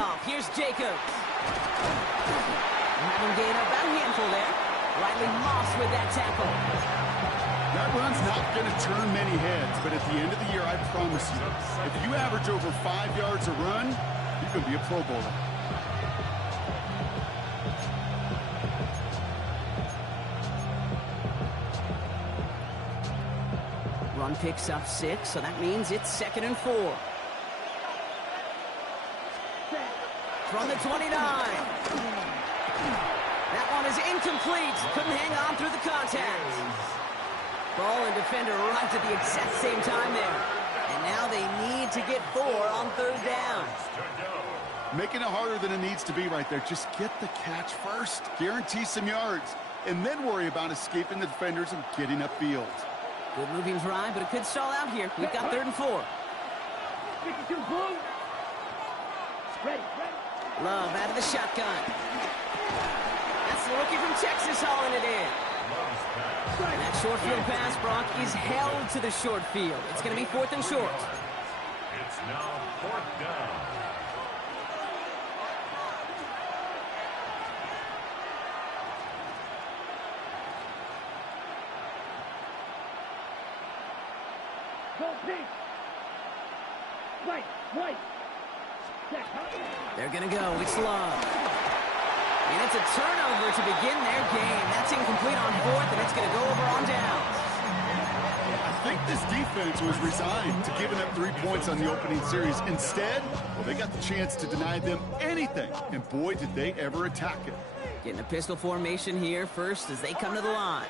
off. Here's Jacobs. Having gained about a handful there. Riley Moss with that tackle. That run's not going to turn many heads, but at the end of the year, I promise you, if you average over 5 yards a run, you can be a Pro Bowler. Run picks up 6, so that means it's 2nd and 4. From the 29. That one is incomplete. Couldn't hang on through the contact. Ball and defender arrived at the exact same time there. And now they need to get 4 on 3rd down. Making it harder than it needs to be right there. Just get the catch first. Guarantee some yards. And then worry about escaping the defenders and getting upfield. Good moving drive, but it could stall out here. We've got 3rd and 4. Love out of the shotgun. That's the rookie from Texas hauling it in. And that short field pass, Brock, is held to the short field. It's going to be 4th and short. It's now 4th down. They're going to go. It's Love. And it's a turnover to begin their game. That's incomplete on 4th, and it's going to go over on downs. I think this defense was resigned to giving up 3 points on the opening series. Instead, well, they got the chance to deny them anything. And boy, did they ever attack it. Getting a pistol formation here first as they come to the line.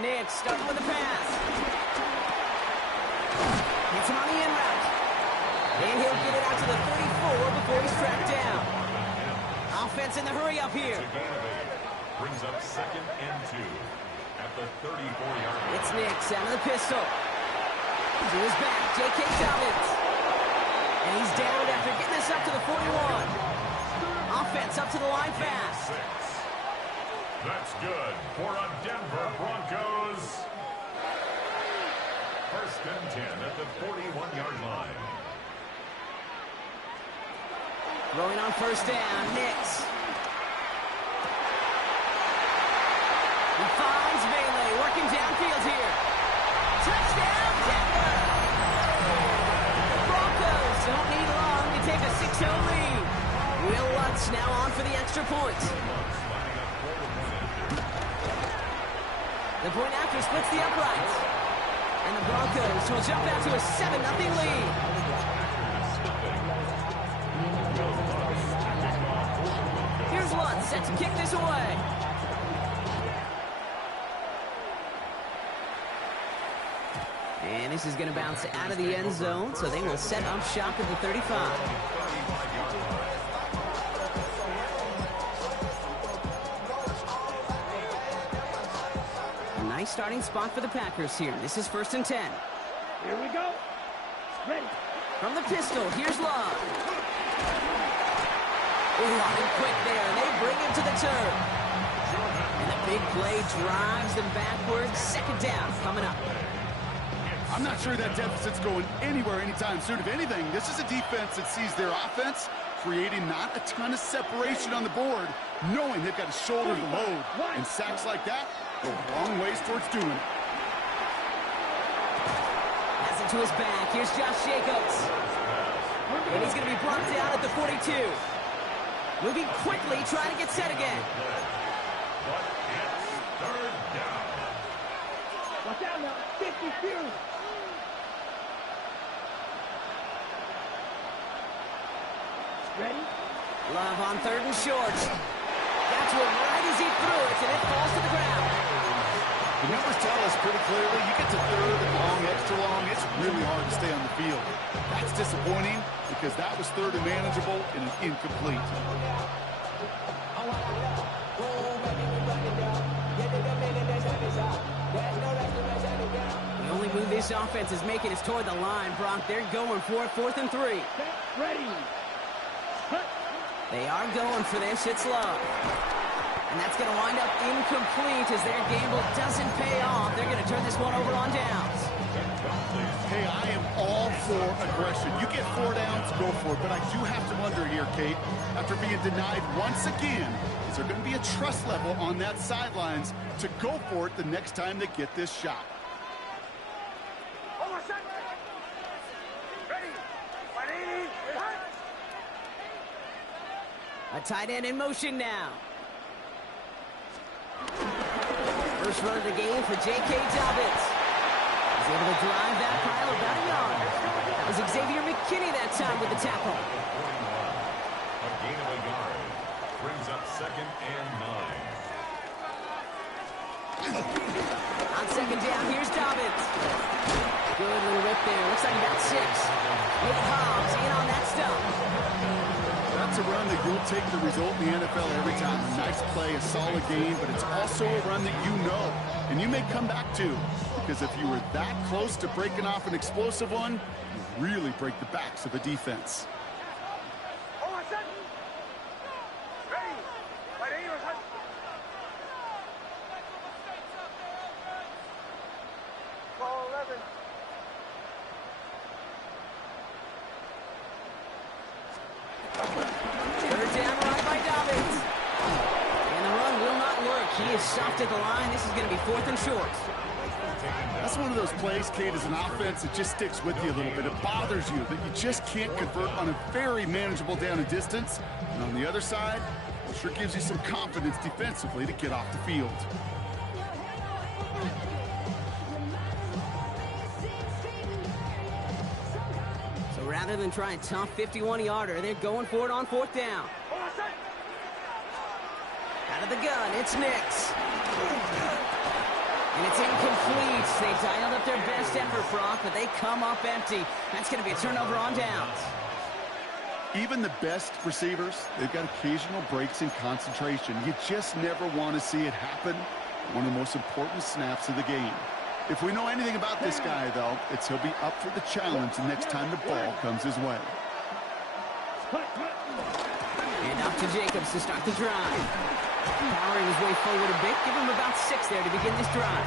Nick starting with the pass. Hits him on the in route. And he'll get it out to the 34 before he's tracked down. Offense in the hurry up here. Brings up 2nd and 2 at the 34-yard line. It's Nick, out of the pistol. To his back, J.K. Dobbins. And he's down after getting this up to the 41. Offense up to the line fast. That's good for a Denver Broncos. 1st and 10 at the 41-yard line. Throwing on 1st down, Nix. He finds Melee, working downfield here. Touchdown, Denver! The Broncos don't need long to take a 6-0 lead. Will Lutz now on for the extra point. The point after splits the uprights. And the Broncos will jump out to a 7-0 lead. Here's Lutz set to kick this away. And this is going to bounce out of the end zone, so they will set up shop at the 35. A nice starting spot for the Packers here. This is 1st and 10. Here we go. Ready. From the pistol, here's Love. Running quick there, and they bring him to the turf. And the big play drives them backwards. 2nd down coming up. I'm not sure that deficit's going anywhere anytime soon. If anything, this is a defense that sees their offense creating not a ton of separation on the board, knowing they've got to shoulder the load. And sacks like that go a long ways towards doing it. Pass it to his back. Here's Josh Jacobs. And he's going to be brought down at the 42. Moving quickly, trying to get set again. But it's 3rd down. Watch out now. 52. Ready? Love on 3rd and short. Got to him right as he threw it, and it falls to the ground. The numbers tell us pretty clearly, you get to 3rd and long, extra long, it's really hard to stay on the field. That's disappointing because that was 3rd and manageable and an incomplete. The only move this offense is making is toward the line, Brock. They're going for it, 4th and 3. Ready. They are going for this. It's Love. And that's going to wind up incomplete as their gamble doesn't pay off. They're going to turn this one over on downs. Hey, I am all for aggression. You get 4 downs, go for it. But I do have to wonder here, Kate, after being denied once again, is there going to be a trust level on that sidelines to go for it the next time they get this shot? A tight end in motion now. First run of the game for J.K. Dobbins. He's able to drive that pile about a yard. That was Xavier McKinney that time with the tackle. A gain of a yard brings up 2nd and 9. On 2nd down, here's Dobbins. Good little rip there. Looks like about 6. With Hobbs in on that stop. That's a run that you'll take the result in the NFL every time. A nice play, a solid game, but it's also a run that you know, and you may come back to, because if you were that close to breaking off an explosive one, you really break the backs of a defense. Soft at the line. This is going to be 4th and short. That's one of those plays, Kate, as an offense, it just sticks with you a little bit. It bothers you that you just can't convert on a very manageable down and distance. And on the other side, it sure gives you some confidence defensively to get off the field. So rather than try a tough 51-yarder, they're going for it on 4th down. Out of the gun, it's Nix. And it's incomplete. They dialed up their best effort, Brock, but they come up empty. That's going to be a turnover on downs. Even the best receivers, they've got occasional breaks in concentration. You just never want to see it happen. One of the most important snaps of the game. If we know anything about this guy, though, it's he'll be up for the challenge the next time the ball comes his way. And up to Jacobs to start the drive. Powering his way forward a bit. Give him about 6 there to begin this drive.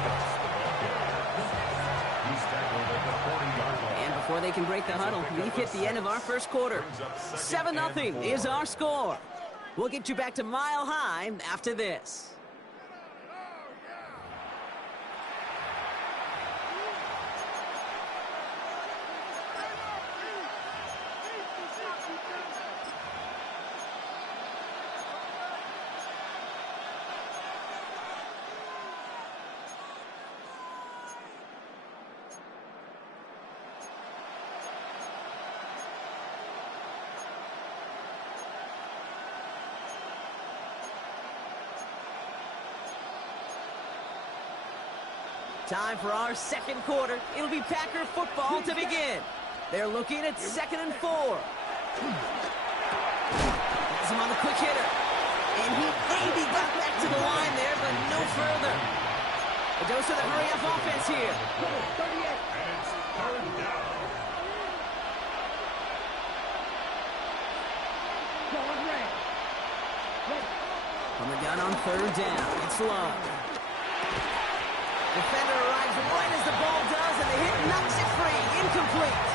And before they can break the huddle, we've hit the end of our first quarter. 7-0 is our score. We'll get you back to Mile High after this. Time for our second quarter. It'll be Packer football to begin. They're looking at 2nd and 4. That's him on the quick hitter. And he maybe got back to the line there, but no further. A dose of the hurry-up offense here. And it's 3rd down. From the gun on 3rd down, it's Love. Defender arrives right as the ball does, and the hit knocks it free. Incomplete.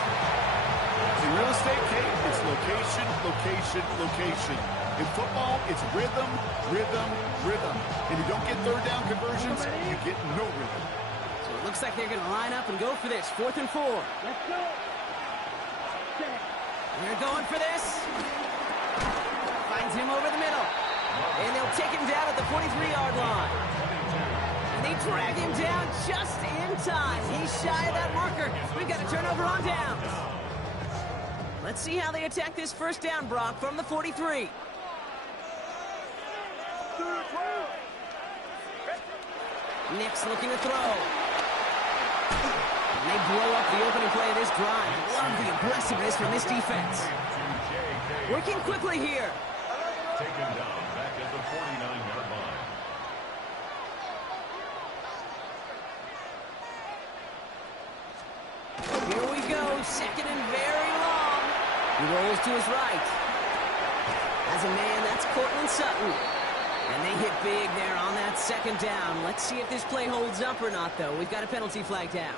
In real estate, Kate, it's location, location, location. In football, it's rhythm, rhythm, rhythm. And you don't get 3rd down conversions, you get no rhythm. So it looks like they're going to line up and go for this. 4th and 4. Let's go. They're going for this. Finds him over the middle. And they'll take him down at the 43-yard line. They drag him down just in time. He's shy of that marker. We've got a turnover on downs. Let's see how they attack this 1st down, Brock, from the 43. Nix looking to throw. And they blow up the opening play of this drive. Love the aggressiveness from this defense. Working quickly here. Taken down back at the 49-yard line. Here we go, 2nd and very long. He rolls to his right. As a man, that's Cortland Sutton. And they hit big there on that 2nd down. Let's see if this play holds up or not, though. We've got a penalty flag down.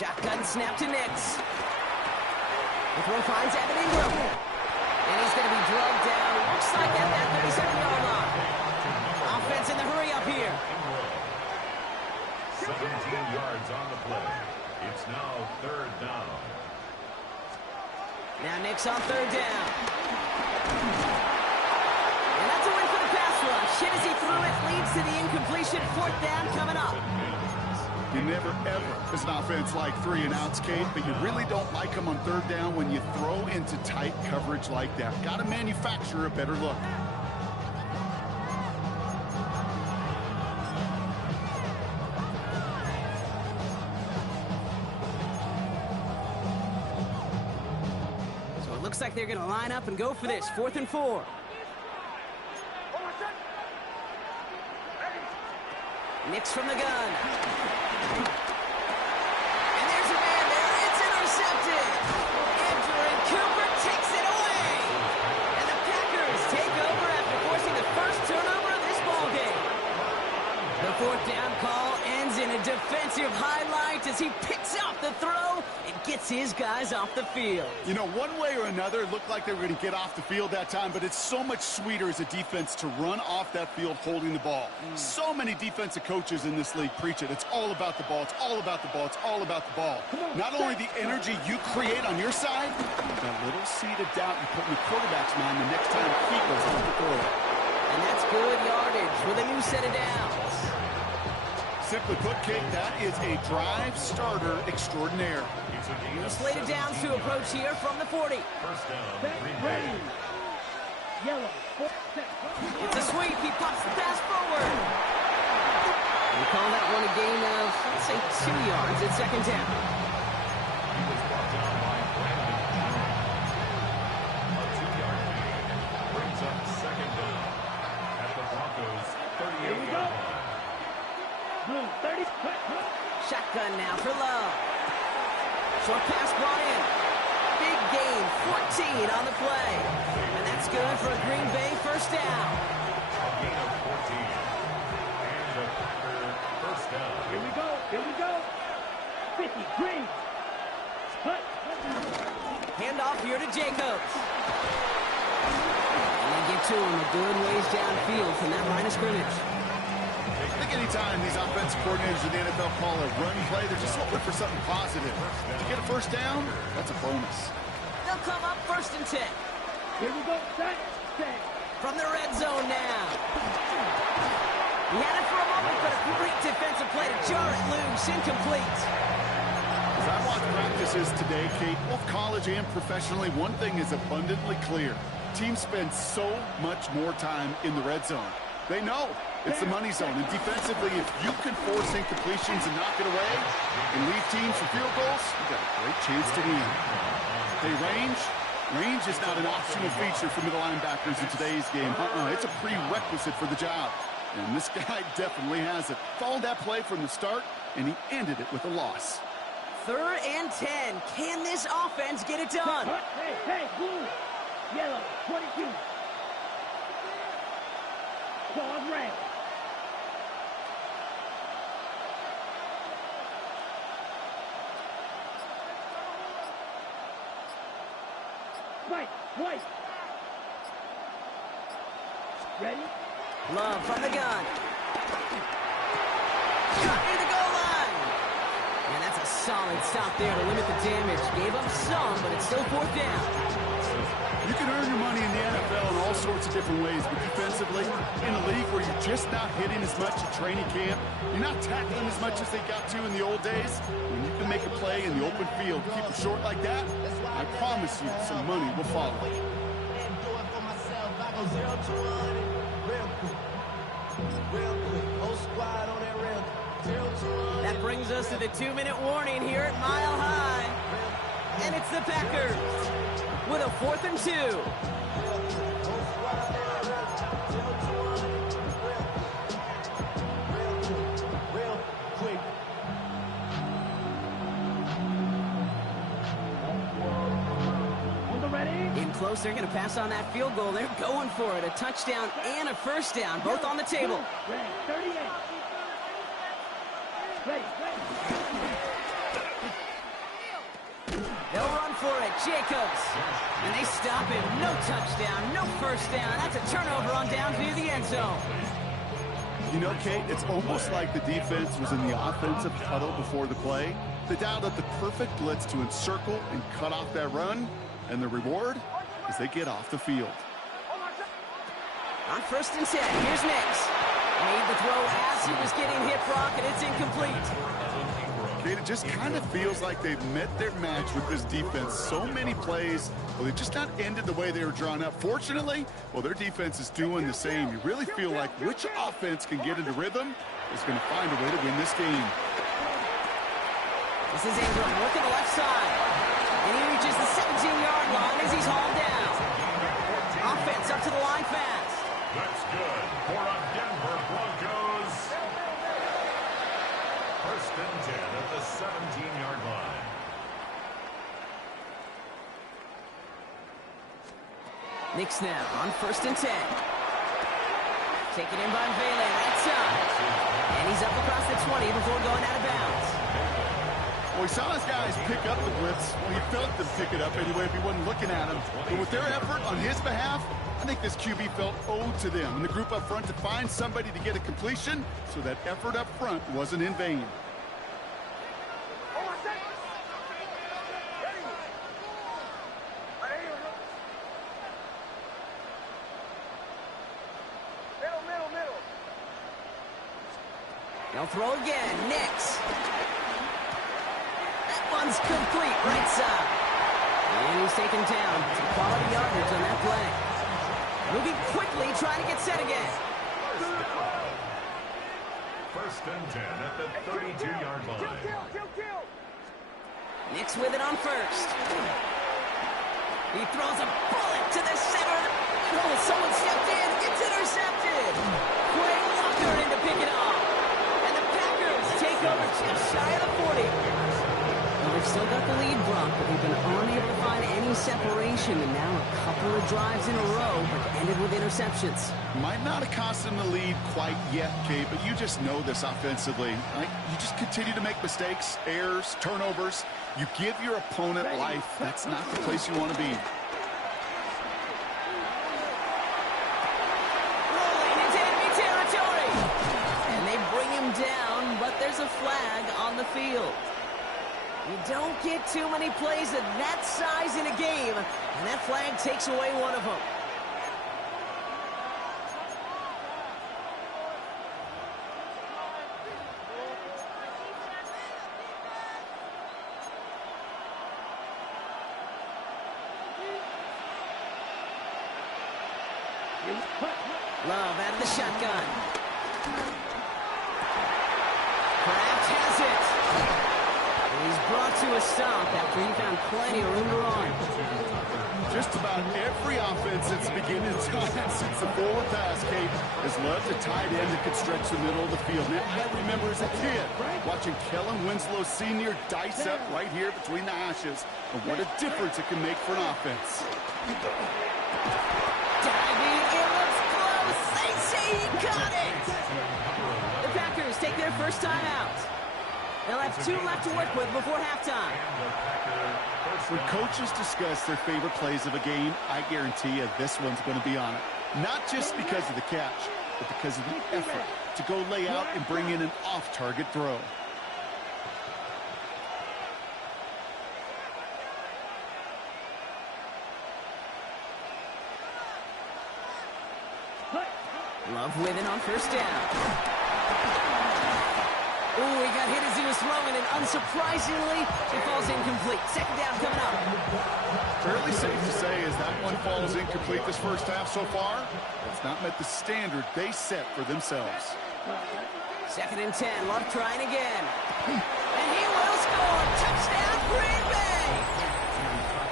Shotgun snap to Nix. The throw finds Evan Ingram. And he's going to be drugged down. Looks like at that 37-yard line. Offense in the hurry up here. 17 yards on the play. It's now 3rd down. Now Nix on 3rd down. And that's a win for the pass rush. Hit as he threw it, leads to the incompletion. 4th down coming up. You never, ever, as an offense, like 3 and outs, Kate, but you really don't like them on 3rd down when you throw into tight coverage like that. Got to manufacture a better look. So it looks like they're going to line up and go for this. 4th and 4. Nix from the gun. And there's a man there. It's intercepted. Andrew Cooper takes it away. And the Packers take over after forcing the first turnover of this ballgame. The 4th down call ends in a defensive highlight as he picks out the throw and gets his guys off the field. You know, one way or another, it looked like they were going to get off the field that time, but it's so much sweeter as a defense to run off that field holding the ball. So many defensive coaches in this league preach it. It's all about the ball. It's all about the ball. It's all about the ball. Not only the energy you create on your side, that little seed of doubt you put in the quarterback's mind the next time he goes on the throw. And that's good yardage with a new set of downs. Simply put, Kate, that is a drive starter extraordinaire. Slated downs to approach here from the 40. 1st down, Set, Green ready. Bay. Yellow. Set. It's a sweep. He pops the pass forward. We call that one a gain of, let's say, 2 yards at 2nd down. He was brought down by Brandon Jones. A 2-yard gain brings up 2nd down at the Broncos' 38-yard line. Blue, 30. Shotgun now for Love. Short pass brought in. Big gain, 14 on the play. And that's good for a Green Bay 1st down. A gain of 14. And the Packer 1st down. Here we go. Here we go. 50. Green. Cut. Handoff here to Jacobs. And they get to him a good ways downfield from that line of scrimmage. I think anytime these offensive coordinators in the NFL call a run play, they're just looking for something positive. To get a 1st down, that's a bonus. They'll come up 1st and 10. Here we go. Set. From the red zone now. He had it for a moment, but a great defensive play to jar it loose. Incomplete. As I watch practices today, Kate, both college and professionally, one thing is abundantly clear. Teams spend so much more time in the red zone. They know it's the money zone. And defensively, if you can force incompletions and knock it away and leave teams for field goals, you've got a great chance to win. Hey, range is not an optional feature for middle linebackers in today's game. It's a prerequisite for the job. And this guy definitely has it. Followed that play from the start, and he ended it with a loss. 3rd and 10. Can this offense get it done? Hey, blue. Yellow. 22. Pause red. White. Ready? Love from the gun. Shot near the goal line. And that's a solid stop there to limit the damage. Gave up some, but it's still 4th down. You can earn your money in the NFL in all sorts of different ways, but defensively, in a league where you're just not hitting as much at training camp, you're not tackling as much as they got to in the old days, when you can make a play in the open field, keep it short like that, I promise you some money will follow. That brings us to the 2-minute warning here at Mile High. And it's the Packers with a 4th and 2. In close, they're going to pass on that field goal. They're going for it. A touchdown and a 1st down, both on the table. 38. Ready, ready. They'll run for it, Jacobs. And they stop him. No touchdown, no first down. That's a turnover on down near the end zone. You know, Kate, it's almost like the defense was in the offensive huddle before the play. They dialed up the perfect blitz to encircle and cut off that run. And the reward is they get off the field. On 1st and 10, here's Nix. Made the throw as he was getting hit, Brock, and it's incomplete. Kate, it just kind of feels like they've met their match with this defense. So many plays, well, they've just not ended the way they were drawn up. Fortunately, well, their defense is doing the same. You really feel like which offense can get into rhythm is going to find a way to win this game. This is Ingram working the left side. And he reaches the 17-yard line as he's hauled down. Offense up to the line fast. That's good for a Denver Broncos. 1st and 10 at the 17-yard line. Nix now on 1st and 10. Taken in by Bailey, right side. And he's up across the 20 before going out of bounds. Well, we saw his guys pick up the blitz. Well, he felt them pick it up anyway if he wasn't looking at him. But with their effort on his behalf, I think this QB felt owed to them and the group up front to find somebody to get a completion, so that effort up front wasn't in vain. They'll throw again. Nix. That one's complete. Right side. And he's taken down. Some quality yardage on that play. Moving quickly, trying to get set again. 1st and 10 at the 32-yard line. Nix with it on 1st. He throws a bullet to the center. Oh, someone stepped in. It's intercepted. Quay Walker in to pick it off. And the Packers take over just shy of the 40. Well, they've still got the lead, Brock, but they've been unable to find any separation. And now a couple of drives in a row, but ended with interceptions. Might not have cost them the lead quite yet, Kate, but you just know this offensively. You just continue to make mistakes, errors, turnovers. You give your opponent life. That's not the place you want to be. Rolling into enemy territory. And they bring him down, but there's a flag on the field. You don't get too many plays of that size in a game, and that flag takes away one of them. Love out of the shotgun. Kraft has it. He's brought to a stop after he found plenty of room to run. Just about every offense that's beginning time since the forward pass, Kate, has loved a tight end that could stretch the middle of the field. Now, I remember as a kid watching Kellen Winslow Sr. dice up right here between the hashes. And what a difference it can make for an offense. Diving, it looks close. They say he caught it. The Packers take their first time out. They'll have 2 left to work with before halftime. When coaches discuss their favorite plays of a game, I guarantee you this one's going to be on it. Not just because of the catch, but because of the effort to go lay out and bring in an off-target throw. Love with it on 1st down. Oh, he got hit as he was throwing, and unsurprisingly, it falls incomplete. 2nd down coming up. Fairly safe to say as that one falls incomplete this first half so far, it's not met the standard they set for themselves. 2nd and 10. Love trying again. And he will score. Touchdown, Green Bay.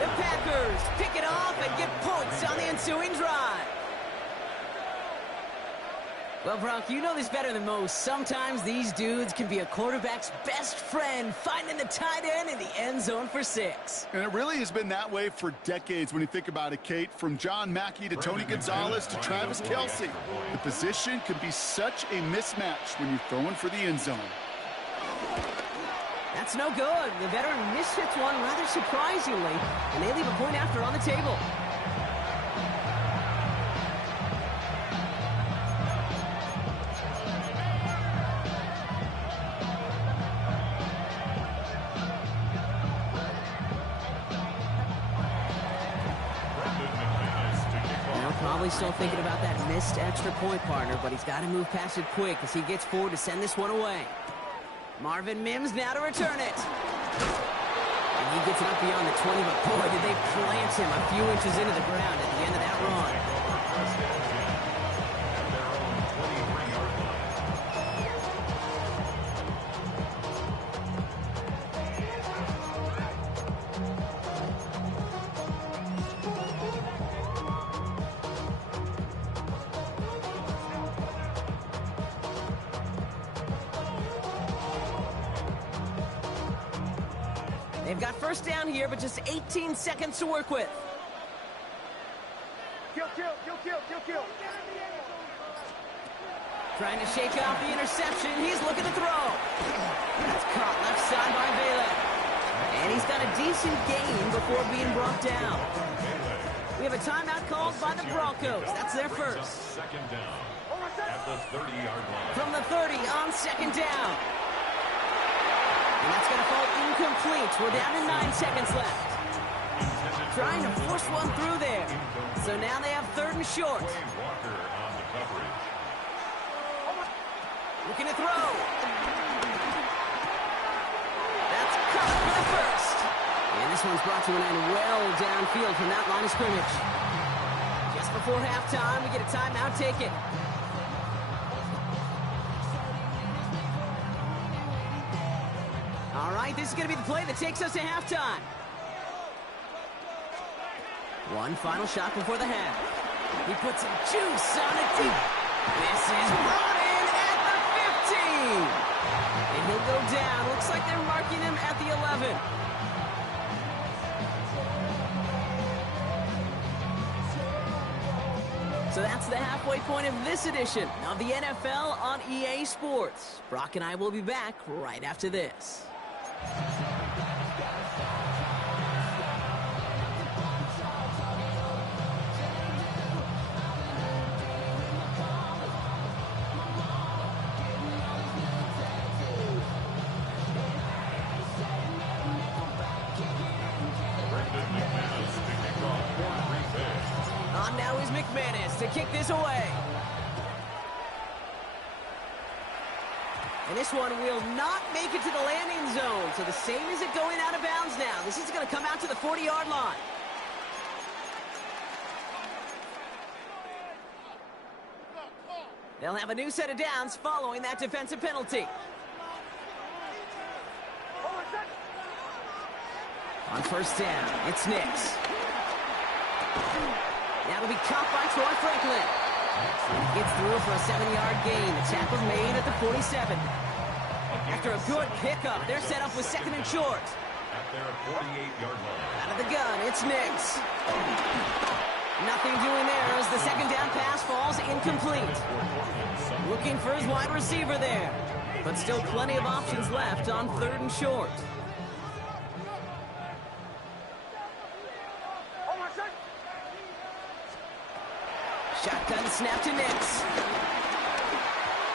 The Packers pick it off and get points on the ensuing drive. Well, Bronk, you know this better than most. Sometimes these dudes can be a quarterback's best friend, finding the tight end in the end zone for 6. And it really has been that way for decades when you think about it, Kate. From John Mackey to Tony Gonzalez to Travis Kelce. The position can be such a mismatch when you're throwing for the end zone. That's no good. The veteran mishits one rather surprisingly, and they leave a point after on the table. Probably still thinking about that missed extra point, partner, but he's got to move past it quick as he gets forward to send this one away. Marvin Mims now to return it. And he gets it up beyond the 20, but boy, did they plant him a few inches into the ground at the end of that run. They've got first down here, but just 18 seconds to work with. Kill. Trying to shake off the interception. He's looking to throw. That's caught left side by Bailey. And he's got a decent gain before being brought down. We have a timeout called by the Broncos. That's their first. Second down at the 30-yard line. From the 30 on second down. And that's going to fall incomplete. We're down to 9 seconds left. Trying to force one through there. So now they have third and short. Walker on the coverage. Looking to throw. That's caught for the first. And this one's brought to an end well downfield from that line of scrimmage. Just before halftime, we get a timeout taken. All right, this is going to be the play that takes us to halftime. One final shot before the half. He puts some juice on it deep. This is brought in at the 15. And he'll go down. Looks like they're marking him at the 11. So that's the halfway point of this edition of the NFL on EA Sports. Brock and I will be back right after this. On now is McManus to kick this away. And this one will not make it to the landing zone. So the same as it going out of bounds now. This is going to come out to the 40-yard line. They'll have a new set of downs following that defensive penalty. On first down, it's Nix. That'll be caught by Troy Franklin. Gets through for a 7-yard gain. The tackle's made at the 47. After a good pickup, they're set up with second and short. At their 48-yard line. Out of the gun, it's Nix. Nothing doing there as the second down pass falls incomplete. Looking for his wide receiver there. But still plenty of options left on third and short. Shotgun snap to Nix.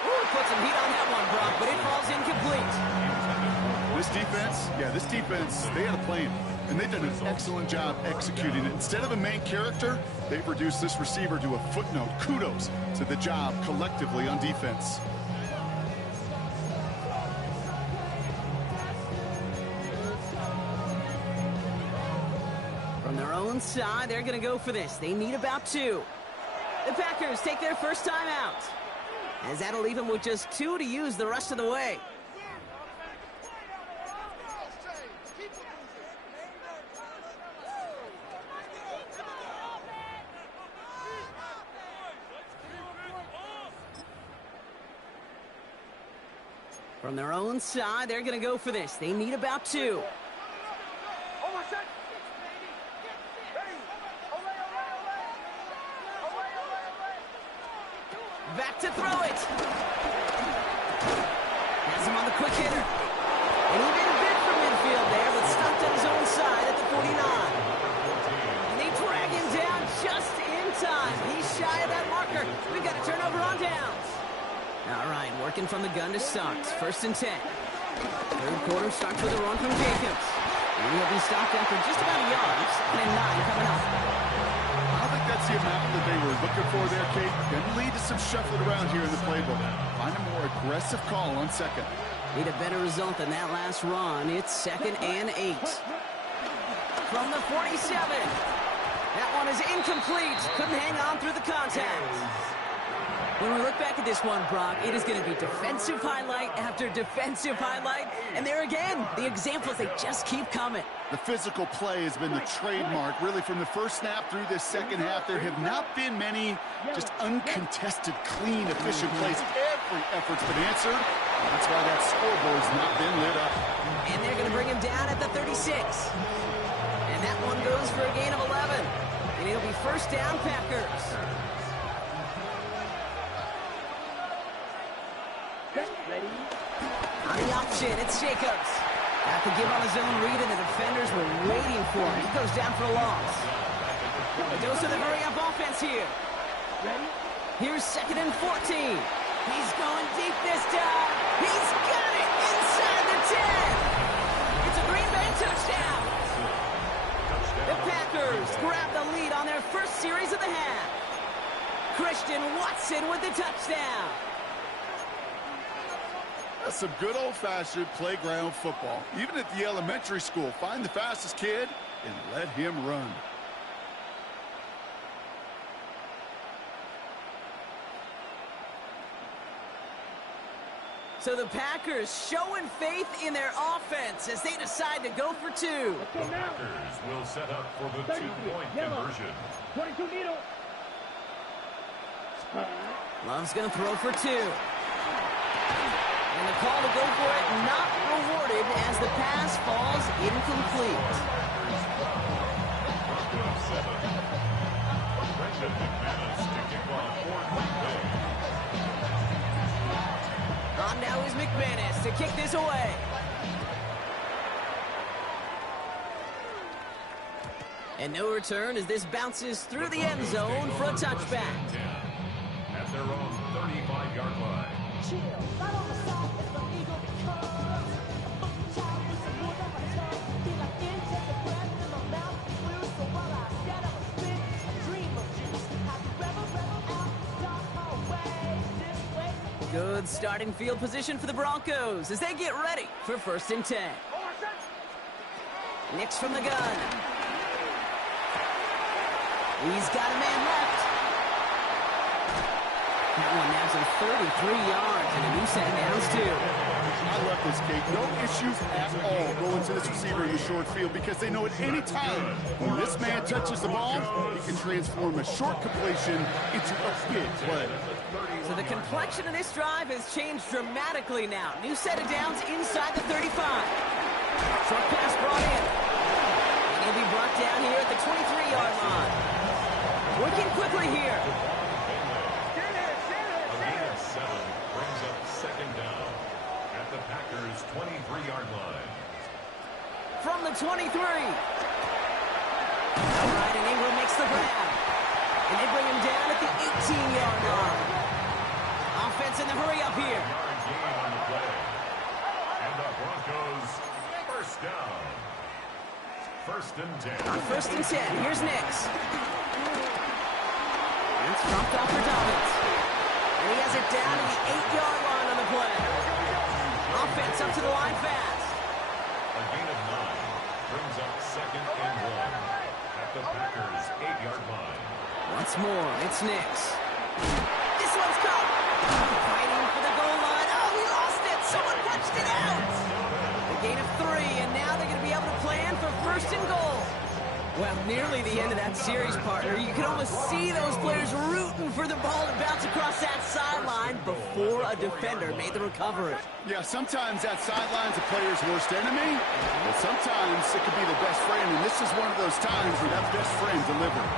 Ooh, put some heat on that one, Brock, but it falls incomplete. This defense, they had a plan, and they've done an excellent job executing it. Instead of a main character, they've reduced this receiver to a footnote. Kudos to the job collectively on defense. From their own side, they're going to go for this. They need about 2. The Packers take their first time out, as that'll leave them with just 2 to use the rest of the way. From their own side, they're going to go for this. They need about 2. Back to throw it. Has him on the quick hitter. And even 49. And they drag him down just in time. He's shy of that marker. We've got a turnover on downs. All right, working from the gun to Starks. 1st and 10. Third quarter starts with a run from Jacobs. And he'll be stopped after just about a yard. 2nd and 9 coming up. I think that's the amount that they were looking for there, Kate. Can lead to some shuffling around here in the playbook. Find a more aggressive call on 2nd. Need a better result than that last run. It's 2nd and 8. From the 47. That one is incomplete. Couldn't hang on through the contact. When we look back at this one, Brock, it is going to be defensive highlight after defensive highlight. And there again, the examples, they just keep coming. The physical play has been the trademark. Really, from the first snap through this second half, there have not been many just uncontested, clean, efficient plays. Every effort's been answered. That's why that scoreboard's not been lit up. And they're going to bring him down at the 36. And that one goes for a gain of 11. And it'll be 1st down, Packers. On the option, it's Jacobs. Got to give on his own read, and the defenders were waiting for him. He goes down for a loss. A dose of the hurry-up offense here. Here's 2nd and 14. He's going deep this time. He's got it inside the 10. It's a Green Bay touchdown. The Packers grab the lead on their first series of the half. Christian Watson with the touchdown. That's some good old-fashioned playground football. Even at the elementary school, find the fastest kid and let him run. So the Packers showing faith in their offense as they decide to go for 2. The Packers will set up for the 2-point conversion. 22 needle. Love's going to throw for 2. And the call to go for it not rewarded as the pass falls incomplete. On now is McManus to kick this away. And no return as this bounces through the end zone for a touchback. At their own 35-yard line. Good starting field position for the Broncos as they get ready for 1st and 10. Nix from the gun. He's got a man left. That one nabs him 33 yards and a new set of downs too. I love this, Kate. No issues at all going to this receiver in the short field because they know at any time when this man touches the ball, he can transform a short completion into a big play. So the complexion of this drive has changed dramatically now. New set of downs inside the 35. Short pass brought in. And he'll be brought down here at the 23-yard line. Working quickly here. A gain of 7 brings up 2nd down at the Packers' 23-yard line. From the 23. All right, and Ingram makes the grab. And they bring him down at the 18-yard line. Offense in the hurry up here. Yard gain on the play. And the Broncos 1st down. 1st and 10. 1st and 10. Here's Nix. It's trumped off for Dobbins. And he has it down to the 8-yard line on the play. Offense up to the line fast. A gain of 9 brings up 2nd and 1 at the Packers' 8-yard line. Once more, it's Nix. This one's caught. Fighting for the goal line. Oh, he lost it. Someone punched it out. A gain of 3, and now they're going to be able to plan for 1st and goal. Well, nearly the end of that series, partner. You can almost see those players rooting for the ball to bounce across that sideline before a defender made the recovery. Yeah, sometimes that sideline's a player's worst enemy, but sometimes it could be the best friend, and this is one of those times where that best friend delivered.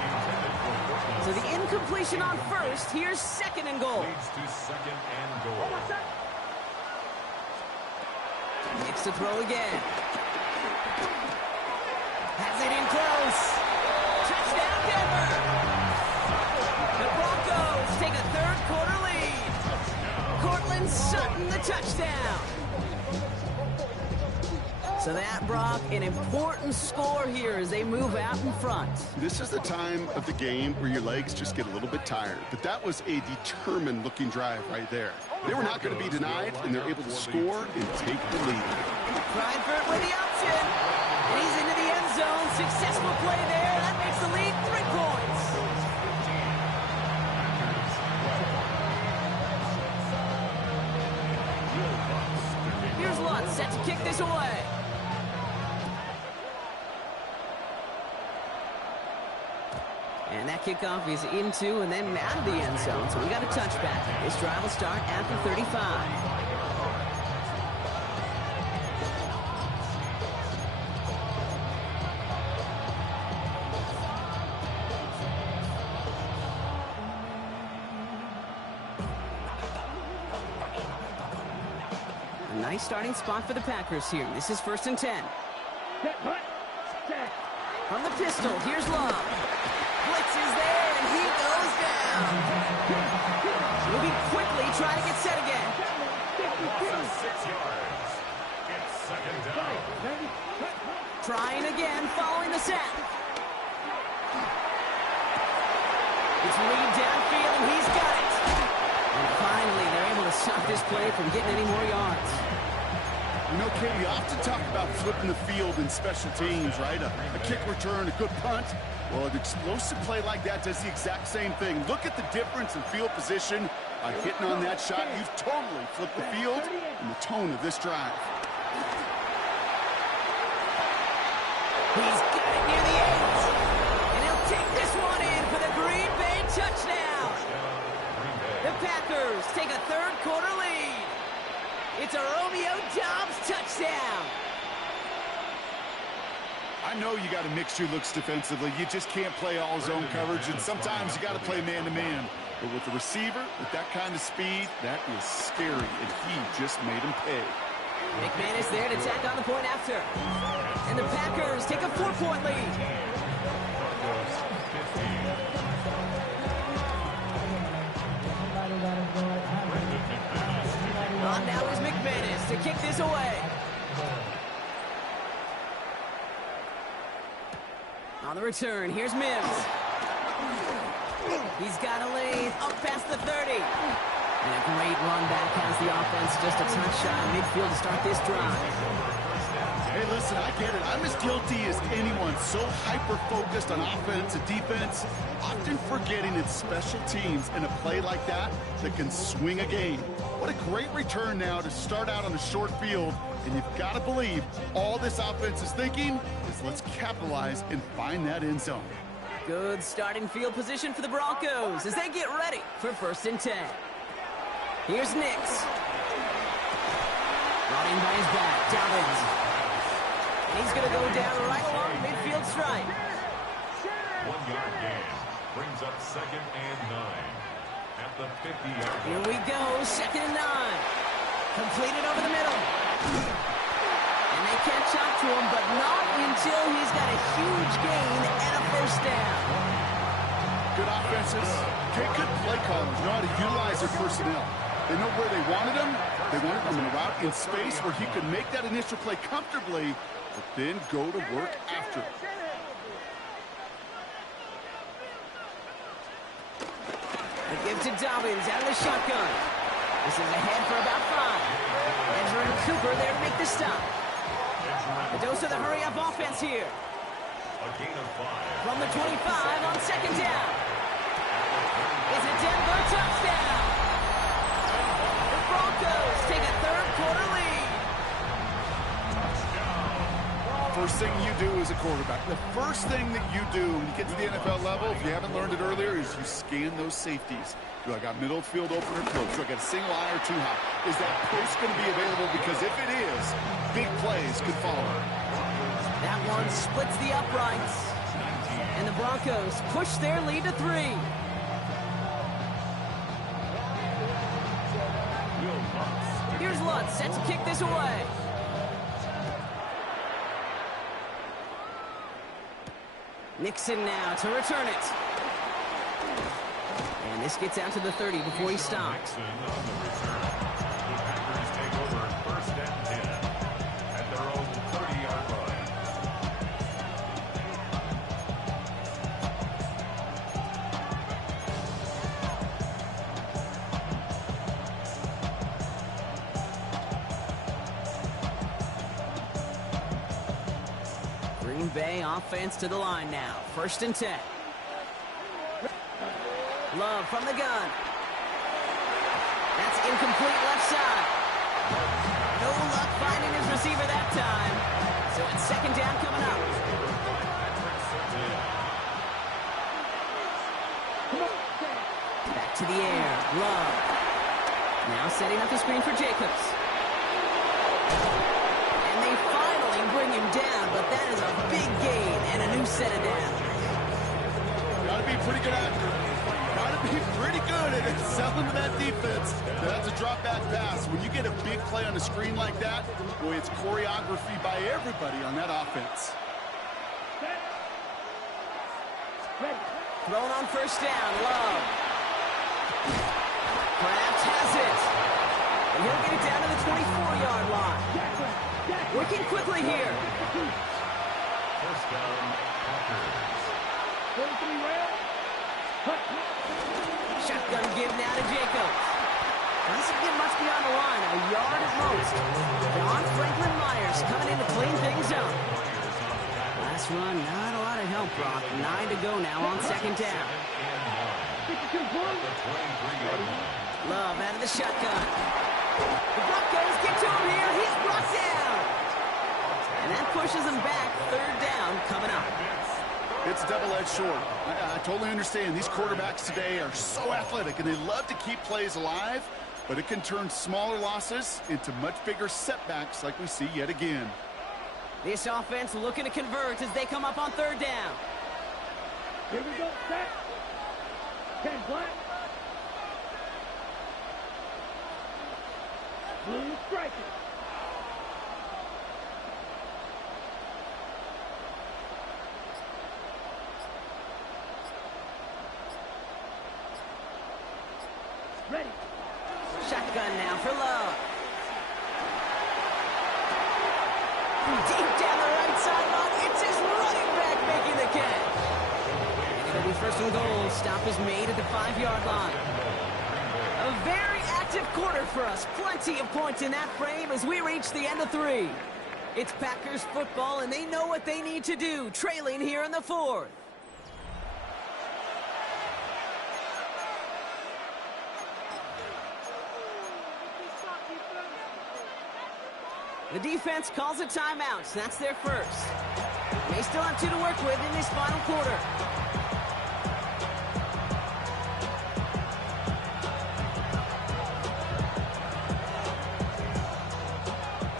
So the incompletion on 1st. Here's 2nd and goal. Leads to 2nd and goal. Nix to throw again. Has it in close. Touchdown, Denver. The Broncos take a third quarter lead. Cortland Sutton, the touchdown. So that, Brock, an important score here as they move out in front. This is the time of the game where your legs just get a little bit tired. But that was a determined-looking drive right there. They were not going to be denied, and they're able to score and take the lead. Bradford with the option. And he's into the end zone. Successful play there. That makes the lead 3 points. Here's Lutz set to kick this away. And that kickoff is into and then out of the end zone. So we got a touchback. This drive will start at the 35. A nice starting spot for the Packers here. This is 1st and 10. From the pistol, here's Love. Blitz is there, and he goes down. Moving quickly, trying to get set again. 6 yards. It's second down. Trying again, following the sack. It's Reed downfield, and he's got it. And finally, they're able to stop this play from getting any more yards. You know, Katie, you often talk about flipping the field in special teams, right? A kick return, a good punt. Well, an explosive play like that does the exact same thing. Look at the difference in field position. By hitting on that shot, you've totally flipped the field and the tone of this drive. He's got it near the 8. And he'll take this one in for the Green Bay touchdown. The Packers take a third quarter lead. It's a Romeo Doubs touchdown. I know you got to mix your looks defensively. You just can't play all zone coverage, and sometimes you got to play man-to-man. But with the receiver, with that kind of speed, that is scary, and he just made him pay. McManus there to tack on the point after. And the Packers take a 4-point lead. On now is McManus to kick this away. On the return, here's Mims. He's got a lane up past the 30. And a great run back has the offense just a touch shy of midfield to start this drive. Hey, listen, I get it. I'm as guilty as anyone. So hyper-focused on offense and defense, often forgetting it's special teams in a play like that can swing a game. What a great return now to start out on a short field. And you've got to believe all this offense is thinking is let's capitalize and find that end zone. Good starting field position for the Broncos as they get ready for 1st and 10. Here's Nix. Running by his back, Dobbins. And he's going to go down right along midfield stripe. 1-yard gain brings up 2nd and 9 at the 50-yard line. Here we go, 2nd and 9. Completed over the middle. And they catch up to him, but not until he's got a huge gain and a 1st down. Good offenses, good play callers know how to utilize their personnel. They know where they wanted him. They wanted him in a route in space where he could make that initial play comfortably, but then go to work after it. The give to Dobbins out of the shotgun. This is ahead for about 5. Ezra and Cooper there to make the stop. A dose of the hurry-up offense here. A gain of 5. From the 25 on 2nd down. It's a Denver touchdown. The Broncos take a third quarter lead. First thing you do as a quarterback, the first thing that you do when you get to the NFL level, if you haven't learned it earlier, is you scan those safeties. Do I got middle field open or close? Do I got a single eye or too high? Is that post going to be available? Because if it is, big plays could follow. That one splits the uprights. And the Broncos push their lead to 3. Here's Lutz set to kick this away. Nixon now to return it. And this gets out to the 30 before he stops. Nixon on the return. The Packers take over first and 10 at their own 30-yard line. Green Bay offense to the line now. First and 10. Love from the gun. That's incomplete left side. No luck finding his receiver that time. So it's second down coming up. Back to the air. Love. Now setting up the screen for Jacobs. And they finally bring him down, but that is a big gain and a new set of downs. Gotta be pretty good accurate. Gotta be pretty good at selling to that defense. That's a drop back pass. When you get a big play on a screen like that, boy, it's choreography by everybody on that offense. Thrown on first down. Love. Kraft has it. And he'll get it down to the 24-yard line. Working quickly here. First down, Packers. Shotgun give now to Jacobs. Doesn't get much beyond the line, a yard at most. John Franklin Myers coming in to clean things up. Last run, not a lot of help, Brock. 9 to go now on second down. Love out of the shotgun. The Broncos get to him here. He's brought down. And that pushes him back. Third down coming up. It's a double-edged sword. I totally understand. These quarterbacks today are so athletic, and they love to keep plays alive, but it can turn smaller losses into much bigger setbacks like we see yet again. This offense looking to convert as they come up on third down. Here we go, set. 10 black. Blue striker. Ready. Shotgun now for Love. Deep down the right sideline. It's his running back making the catch. And it'll be first and goal. Stop is made at the 5-yard line. A very active quarter for us. Plenty of points in that frame as we reach the end of 3. It's Packers football, and they know what they need to do, trailing here in the 4th. The defense calls a timeout. That's their first. They still have 2 to work with in this final quarter.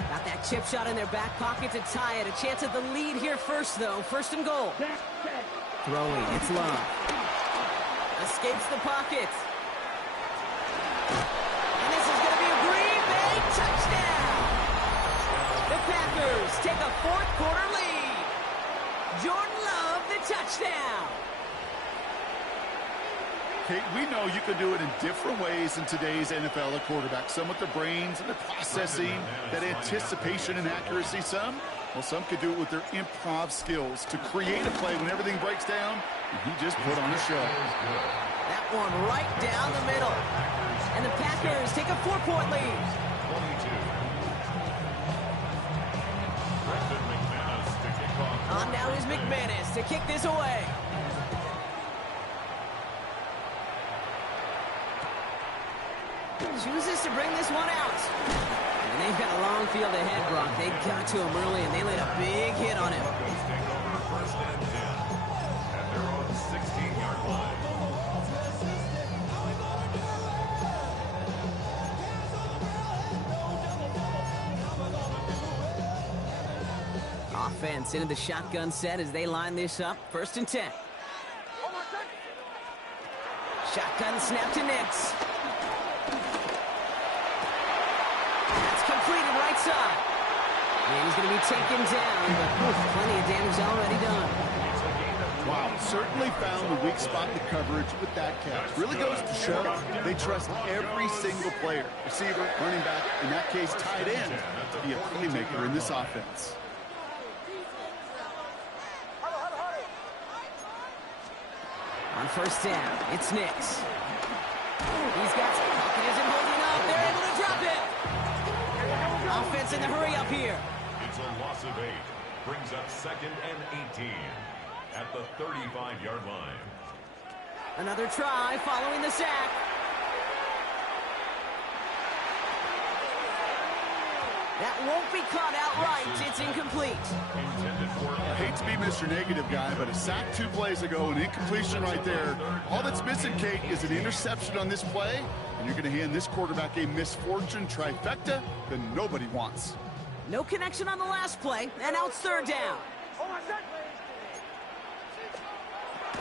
Got that chip shot in their back pocket to tie it. A chance at the lead here first, though. First and goal. Throwing. It's Love. Escapes the pocket. And this is going to be a Green Bay touchdown. The Packers take a 4th quarter lead. Jordan Love, the touchdown. Okay, we know you can do it in different ways in today's NFL at quarterback. Some with their brains and their processing, that anticipation and accuracy. Some could do it with their improv skills to create a play when everything breaks down, and he just put on a show. That one right down the middle. And the Packers take a 4-point lead. 22. On now is McManus to kick this away. Chooses to bring this one out. And they've got a long field ahead, Brock. They got to him early, and they laid a big hit on him. Take over first and 10 at their own 16-yard line. Offense into the shotgun set as they line this up. First and 10. Shotgun snap to Nix. That's completed right side. And he's going to be taken down, but plenty of damage already done. It's a gain of Wow, certainly found the weak spot in the coverage with that catch. Really goes to show they trust every single player, receiver, running back, in that case tight end, to be a playmaker in this offense. On first down, it's Nix. He's got Pocket isn't holding up. They're able to drop it. Offense in the hurry up here. It's a loss of 8. Brings up 2nd and 18 at the 35-yard line. Another try following the sack. That won't be caught outright. It's incomplete. Intended for I hate to be Mr. Negative guy, but a sack 2 plays ago, an incompletion right there. All that's missing, Kate, is an interception on this play, and you're going to hand this quarterback a misfortune trifecta that nobody wants. No connection on the last play, and now it's third down.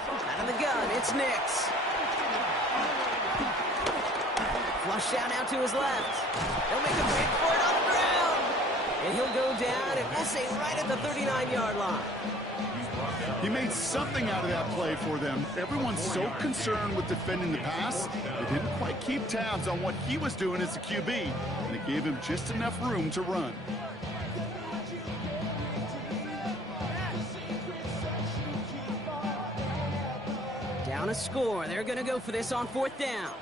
Out of the gun, it's Nix. Flush down out to his left. They'll make a break for it on the ground. And he'll go down, and we'll say right at the 39-yard line. He made something out of that play for them. Everyone's so concerned with defending the pass, they didn't quite keep tabs on what he was doing as a QB, and it gave him just enough room to run. Down a score. They're going to go for this on fourth down.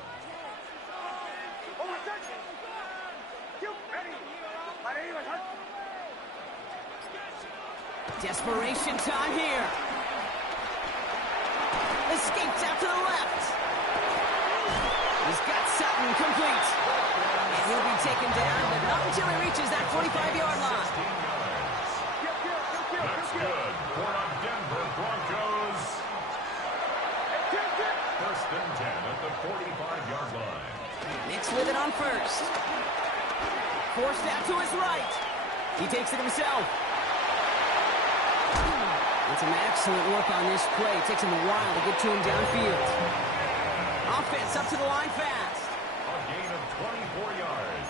Desperation time here. Escapes out to the left. He's got Sutton complete. And he'll be taken down, but not until he reaches that 45-yard line. That's good for the Denver Broncos. 1st and 10 at the 45-yard line. Nix with it on first. Forced out to his right. He takes it himself. And some excellent work on this play. It takes him a while to get to him downfield. Offense up to the line fast. A gain of 24 yards.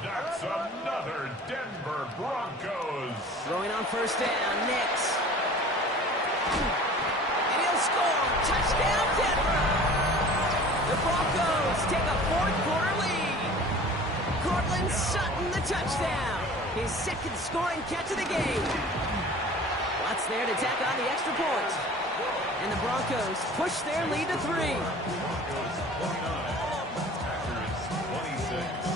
That's another Denver Broncos. Throwing on first down, Nix. And he'll score. Touchdown, Denver. The Broncos take a fourth-quarter lead. Cortland Sutton, the touchdown. His 2nd scoring catch of the game. Watts there to tack on the extra point. And the Broncos push their lead to 3. Broncos 29. Packers 26.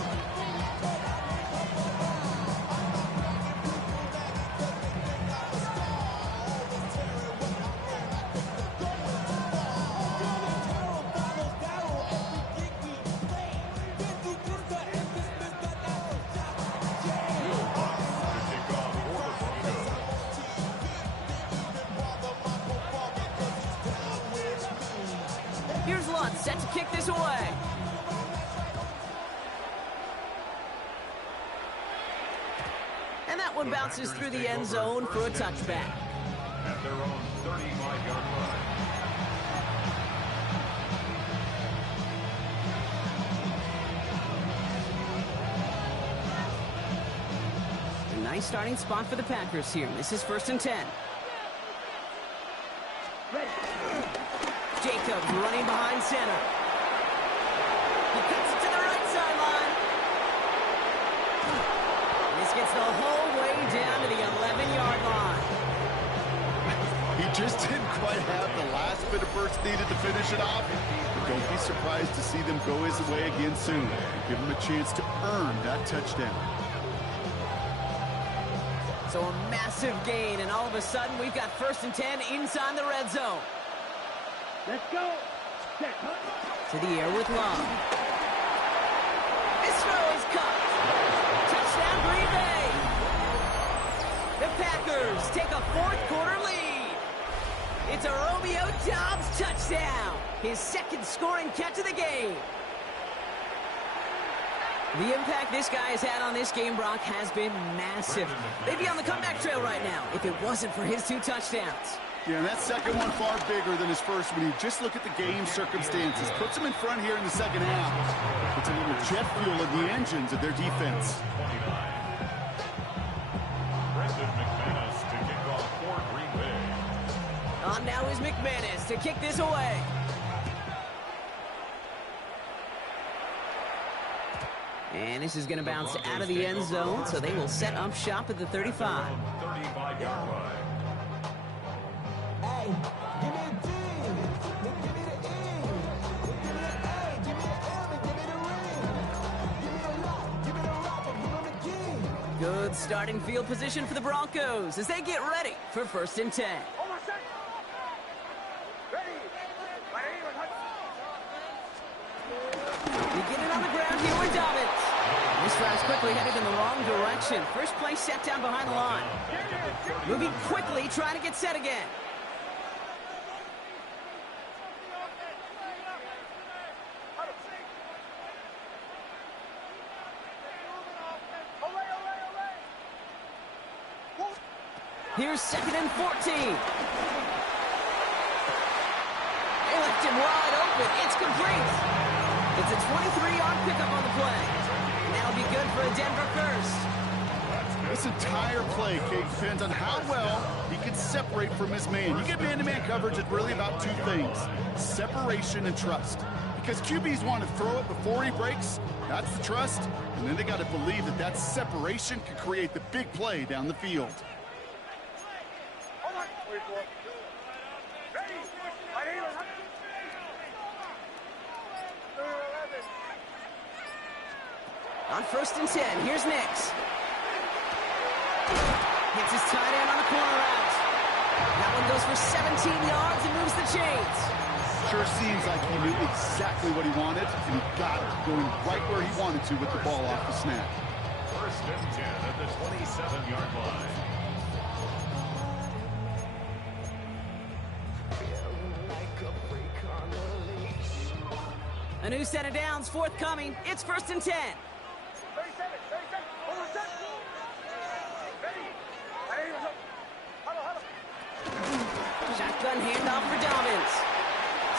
Here's Lutz set to kick this away. And that one bounces through the end zone for a touchback. At their own 35-yard line. A nice starting spot for the Packers here. This is 1st and 10. Jacobs running behind center. He cuts it to the right sideline. This gets the whole way down to the 11-yard line. He just didn't quite have the last bit of burst needed to finish it off. But don't be surprised to see them go his way again soon. Give him a chance to earn that touchdown. So a massive gain, and all of a sudden we've got 1st and 10 inside the red zone. Let's go. To the air with Love. This throw is caught. Touchdown, Green Bay. The Packers take a fourth-quarter lead. It's a Romeo Doubs touchdown. His 2nd scoring catch of the game. The impact this guy has had on this game, Brock, has been massive. They'd be on the comeback trail right now if it wasn't for his 2 touchdowns. Yeah, and that second one far bigger than his first when you just look at the game circumstances. Puts them in front here in the second half. Puts a little jet fuel in the engines of their defense. 29. Brendan McManus to kick off for Green Bay. McManus to kick this away. And this is going to bounce out of the end zone, so they will set up shop at the 35. 35-yard line. Hey, give me a D. Give me the E. Give me the A. Give me the M. And give me the ring. Give me the lock. Give me the rock. And give me the key. Good starting field position for the Broncos as they get ready for 1st and 10. Beginning on the ground here with Dobbins. This drive's quickly headed in the wrong direction. First play set down behind the line. Moving quickly, trying to get set again. Here's 2nd and 14. They left him wide open. It's complete. It's a 23-yard pickup on the play. And that'll be good for a Denver first. This entire play, Kate, depends on how well he can separate from his man. You get man-to-man coverage, it's really about two things: separation and trust. Because QBs want to throw it before he breaks. That's the trust. And then they got to believe that that separation can create the big play down the field. On 1st and 10, here's Nix. Hits his tight end on the corner route. That one goes for 17 yards and moves the chains. Sure seems like he knew exactly what he wanted, and he got it, going right where he wanted to with the ball off the snap. 1st and 10 at the 27-yard line. A new set of downs forthcoming. It's 1st and 10. Shotgun handoff for Dobbins.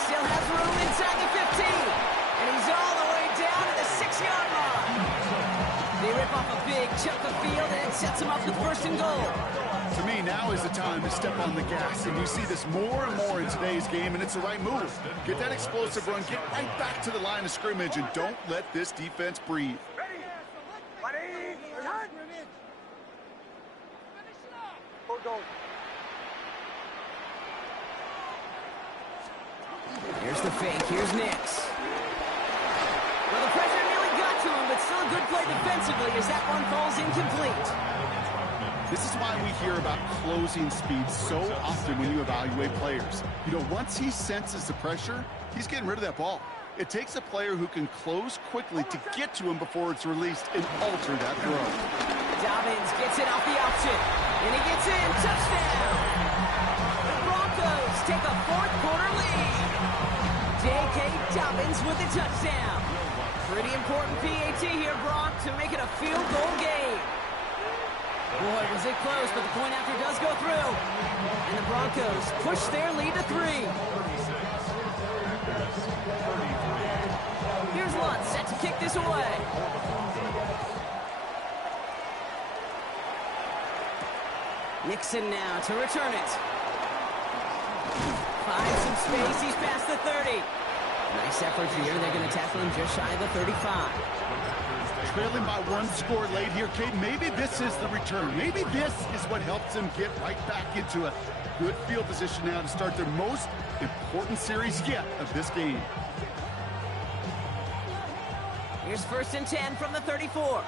Still has room inside the 15. And he's all the way down to the 6-yard line. They rip off a big chunk of field and it sets him up with 1st and goal. To me, now is the time to step on the gas, and you see this more and more in today's game, and it's the right move. Get that explosive run, get right back to the line of scrimmage, and don't let this defense breathe. Here's the fake, here's Nix. Well, the pressure nearly got to him, but still a good play defensively as that one falls incomplete. This is why we hear about closing speed so often when you evaluate players. You know, once he senses the pressure, he's getting rid of that ball. It takes a player who can close quickly to get to him before it's released and alter that throw. Dobbins gets it off the option, and he gets in. Touchdown! The Broncos take a 4th quarter lead. J.K. Dobbins with the touchdown. Pretty important PAT here, Brock, to make it a field goal game. Boy, was it close, but the point after does go through. And the Broncos push their lead to 3. Here's Lutz set to kick this away. Nixon now to return it. Finds some space, he's past the 30. Nice effort here, they're going to tackle him just shy of the 35. Trailing by 1 score late here, Kate. Maybe this is the return. Maybe this is what helps them get right back into a good field position now to start their most important series yet of this game. Here's 1st and 10 from the 34.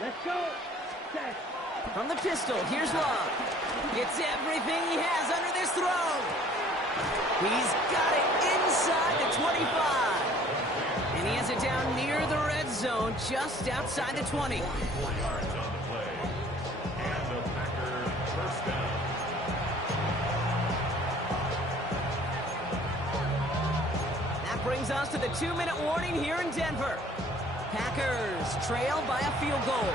Let's go. Set. From the pistol, here's Love. Gets everything he has under this throw. He's got it inside the 25. And he has it down near the red zone, just outside the 20. 4 yards on the play. And the Packers 1st down. That brings us to the 2-minute warning here in Denver. Packers trail by a field goal.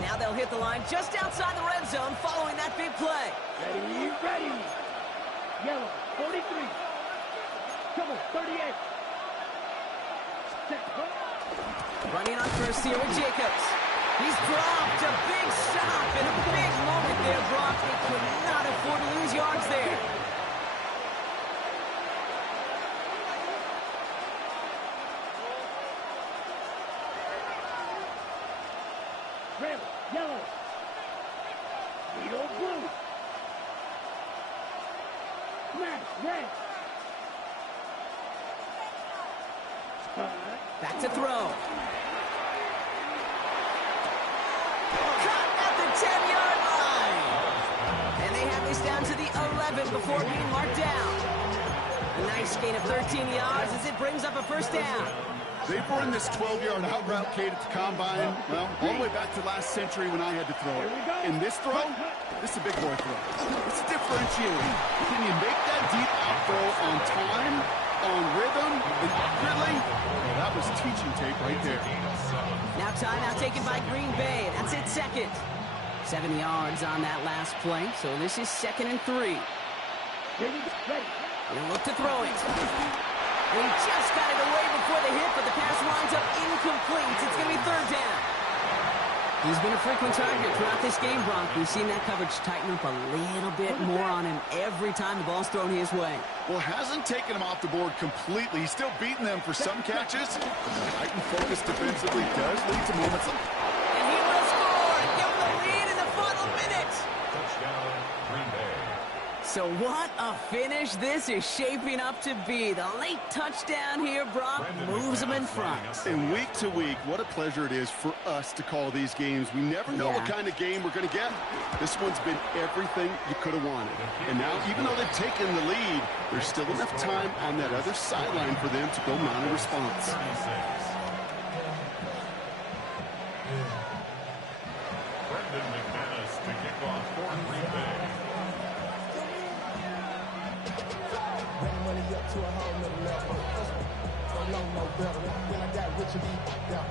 Now they'll hit the line just outside the red zone following that big play. Ready, ready. Yellow, 43. Trouble, 38. Set. Running on first here with Jacobs. He's dropped a big stop and a big moment there, Brock. They could not afford to lose yards there. Red, yellow. Needle blue. Smash, red. Back to throw. Caught at the 10-yard line. And they have this down to the 11 before being marked down. A nice gain of 13 yards as it brings up a first down. They've run this 12-yard out route, Kate, at the combine, well, all the way back to last century when I had to throw it. In this throw, this is a big boy throw. It's differentiating. Can you make that deep out throw on time, on rhythm, and accurately? Well, that was teaching tape right there. Now timeout taken by Green Bay. That's it, second. 7 yards on that last play, so this is 2nd and 3. Ready, ready. He'll look to throw it. And he just got it away before the hit, but the pass winds up incomplete. It's going to be 3rd down. He's been a frequent target throughout this game, Bronk. We've seen that coverage tighten up a little bit more on him every time the ball's thrown his way. Well, hasn't taken him off the board completely. He's still beating them for some catches. Tight and focused defensively does lead to moments like... And he will score and give him the lead in the final minute. Touchdown, Green Bay. So what a finish this is shaping up to be. The late touchdown here, Brock, moves them in front. And week to week, what a pleasure it is for us to call these games. We never know what kind of game we're going to get. This one's been everything you could have wanted. And now, even though they've taken the lead, there's still enough time on that other sideline for them to go mount a response. 36. Brendan McManus to kick off for Green Bay. Bring money up to a whole nother level. Don't know no better. When I got rich and be down.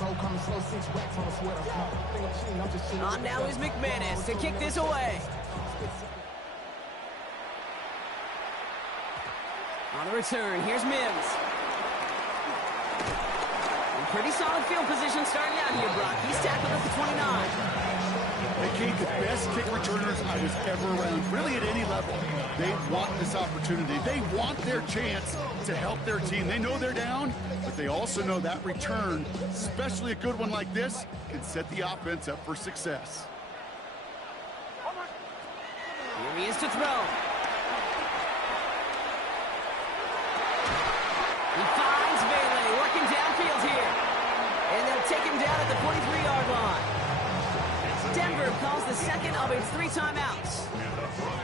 Bro, coming slow, 6 racks on a sweater. Think I'm cheating, I'm just cheating. On now is McManus to kick this away. On the return, here's Mims. In pretty solid field position starting out here, Brock. He's tackled at the 29. They Kate, the best kick returners I was ever around, really at any level. They want this opportunity. They want their chance to help their team. They know they're down, but they also know that return, especially a good one like this, can set the offense up for success. Here he is to throw. He finds Bailey working downfield here. And they'll take him down at the 43-yard line. Denver calls the second of its 3 timeouts.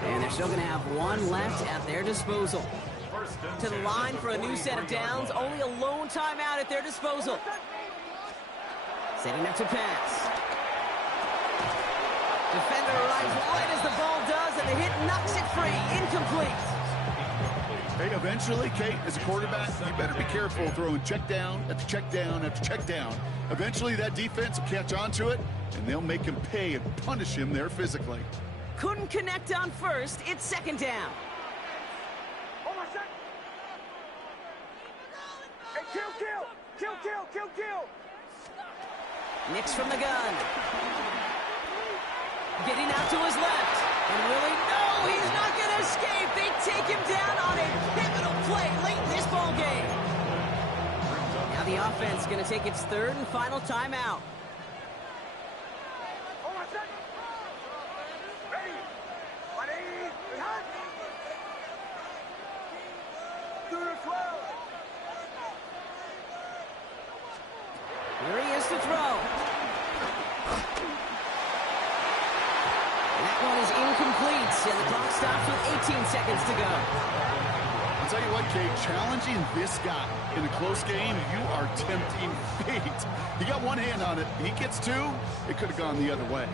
And they're still going to have 1 left at their disposal. To the line for a new set of downs. Only a lone timeout at their disposal. Setting up to pass. Defender arrives right as the ball does, and the hit knocks it free. Incomplete. Hey, eventually, Kate, as a quarterback, you better be careful throwing check down after check down after check down. Eventually, that defense will catch on to it, and they'll make him pay and punish him there physically. Couldn't connect on first. It's 2nd down. Hold on, second. Hey, kill, kill. Kill, kill, kill, kill. Nix from the gun. Getting out to his left. And really, no, he's not going to escape. They take him down on a pivotal play late in this ball game. Now the offense is going to take its 3rd and final timeout. Hold on, second. Ready. Ready. Behind. Through the 12. Here he is to throw. That one is incomplete, and the clock stops with 18 seconds to go. I'll tell you what, Kate, challenging this guy in a close game, you are tempting fate. He got one hand on it. He gets 2, it could have gone the other way.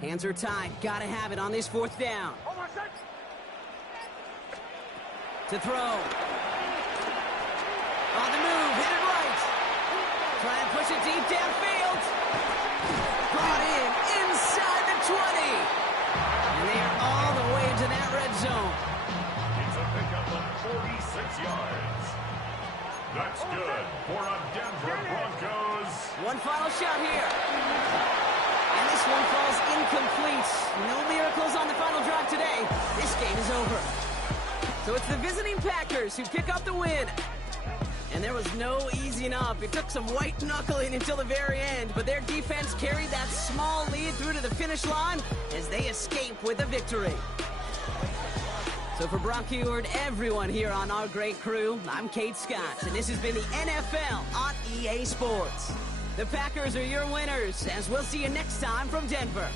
Hands are tied. Gotta have it on this fourth down. To throw. On the move, hit it right. Try and push it deep downfield. Brought in inside the 20. And they are all the way to that red zone. It's a pickup of 46 yards. That's good for a Denver Broncos. One final shot here. And this one falls incomplete. No miracles on the final drive today. This game is over. So it's the visiting Packers who pick up the win. And there was no easing up. It took some white knuckling until the very end, but their defense carried that small lead through to the finish line as they escape with a victory. So for Brock Heward, everyone here on our great crew, I'm Kate Scott, and this has been the NFL on EA Sports. The Packers are your winners, as we'll see you next time from Denver.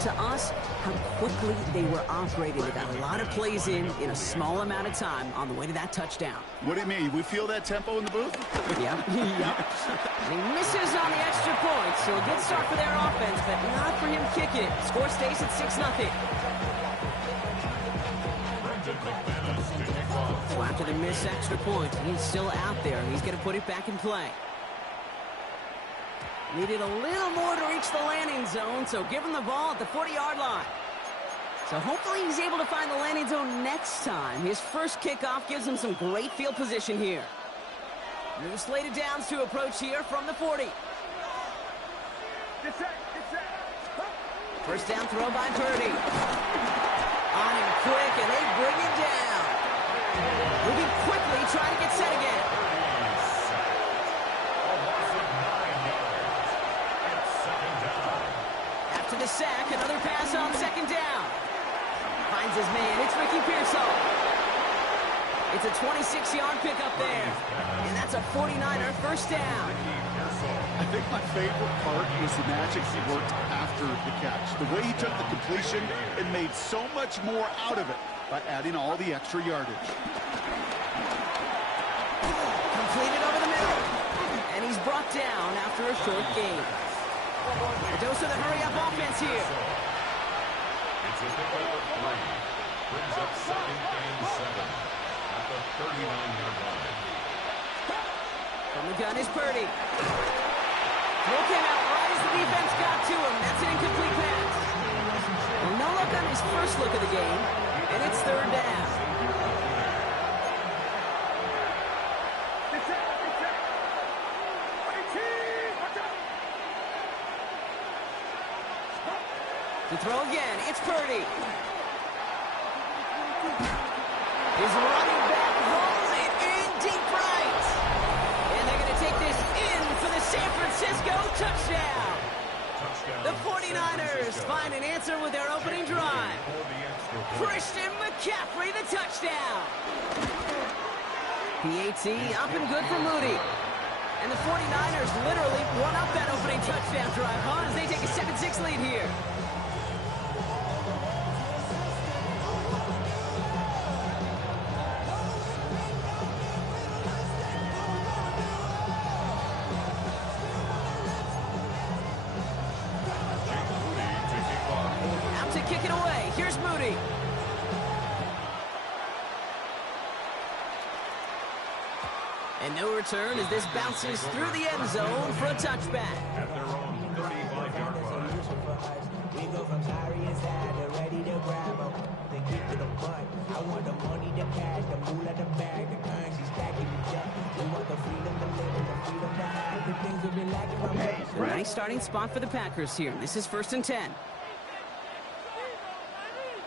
To us, how quickly they were operating. They got a lot of plays in a small amount of time on the way to that touchdown. What do you mean? We feel that tempo in the booth? Yep. And he misses on the extra point, so a good start for their offense, but not for him kicking it. Score stays at 6-0. So after the missed extra point, he's still out there, and he's going to put it back in play. Needed a little more to reach the landing zone, so give him the ball at the 40-yard line. So hopefully he's able to find the landing zone next time. His first kickoff gives him some great field position here. New slated downs to approach here from the 40. First down throw by Purdy. On him quick, and they bring him down. Moving quickly, trying to get set again. After the sack, another pass on second down. Finds his man. It's Ricky Pearsall. It's a 26-yard pickup there. And that's a 49er first down. I think my favorite part was the magic he worked after the catch. The way he took the completion and made so much more out of it by adding all the extra yardage. Completed over the middle. And he's brought down after a short gain. A dose of the hurry-up offense here. It's a pickup of 3. Brings up 2nd and 7 at the 39-yard line. From the gun is Purdy. Throw came out right as the defense got to him. That's an incomplete pass. Well, no look on his first look of the game, and it's third down. To throw again, it's Purdy. His running back rolls it in deep right. And they're going to take this in for the San Francisco touchdown. The 49ers find an answer with their opening drive. Christian McCaffrey, the touchdown. PAT up and good for Moody. And the 49ers literally run up that opening touchdown drive, as they take a 7-6 lead here. Kick it away. Here's Moody. And no return as this bounces through the end zone for a touchback. At their own 35-yard line. We go from sorry inside to ready to grab them. They get to the butt. I want the money, the cash, the moolah, the bag, the currency stacking each up. We want the freedom to live and the freedom to have the things we've been lacking from us. A nice starting spot for the Packers here. This is 1st and 10.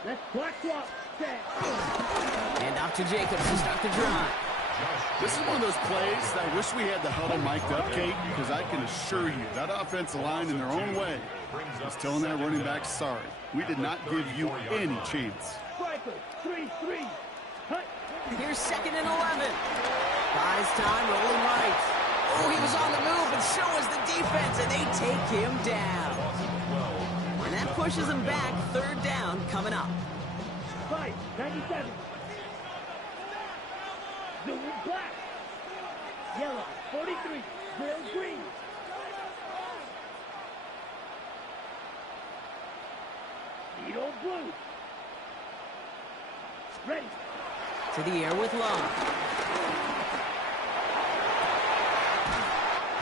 Let's block swap. And off to Jacobs to start the drive. This is one of those plays that I wish we had the huddle mic'd up, Kate, because I can assure you that offensive line in their own way is telling that running back, sorry, we did not give you any chance. Striker, 3-3. Hut. Here's 2nd and 11. Buys time, rolling right. Oh, he was on the move, and so was the defense, and they take him down. And that pushes him back. 3rd down coming up. 5-97. Blue and black. Yellow, 43. Real green. Needle blue. Ready. To the air with Long.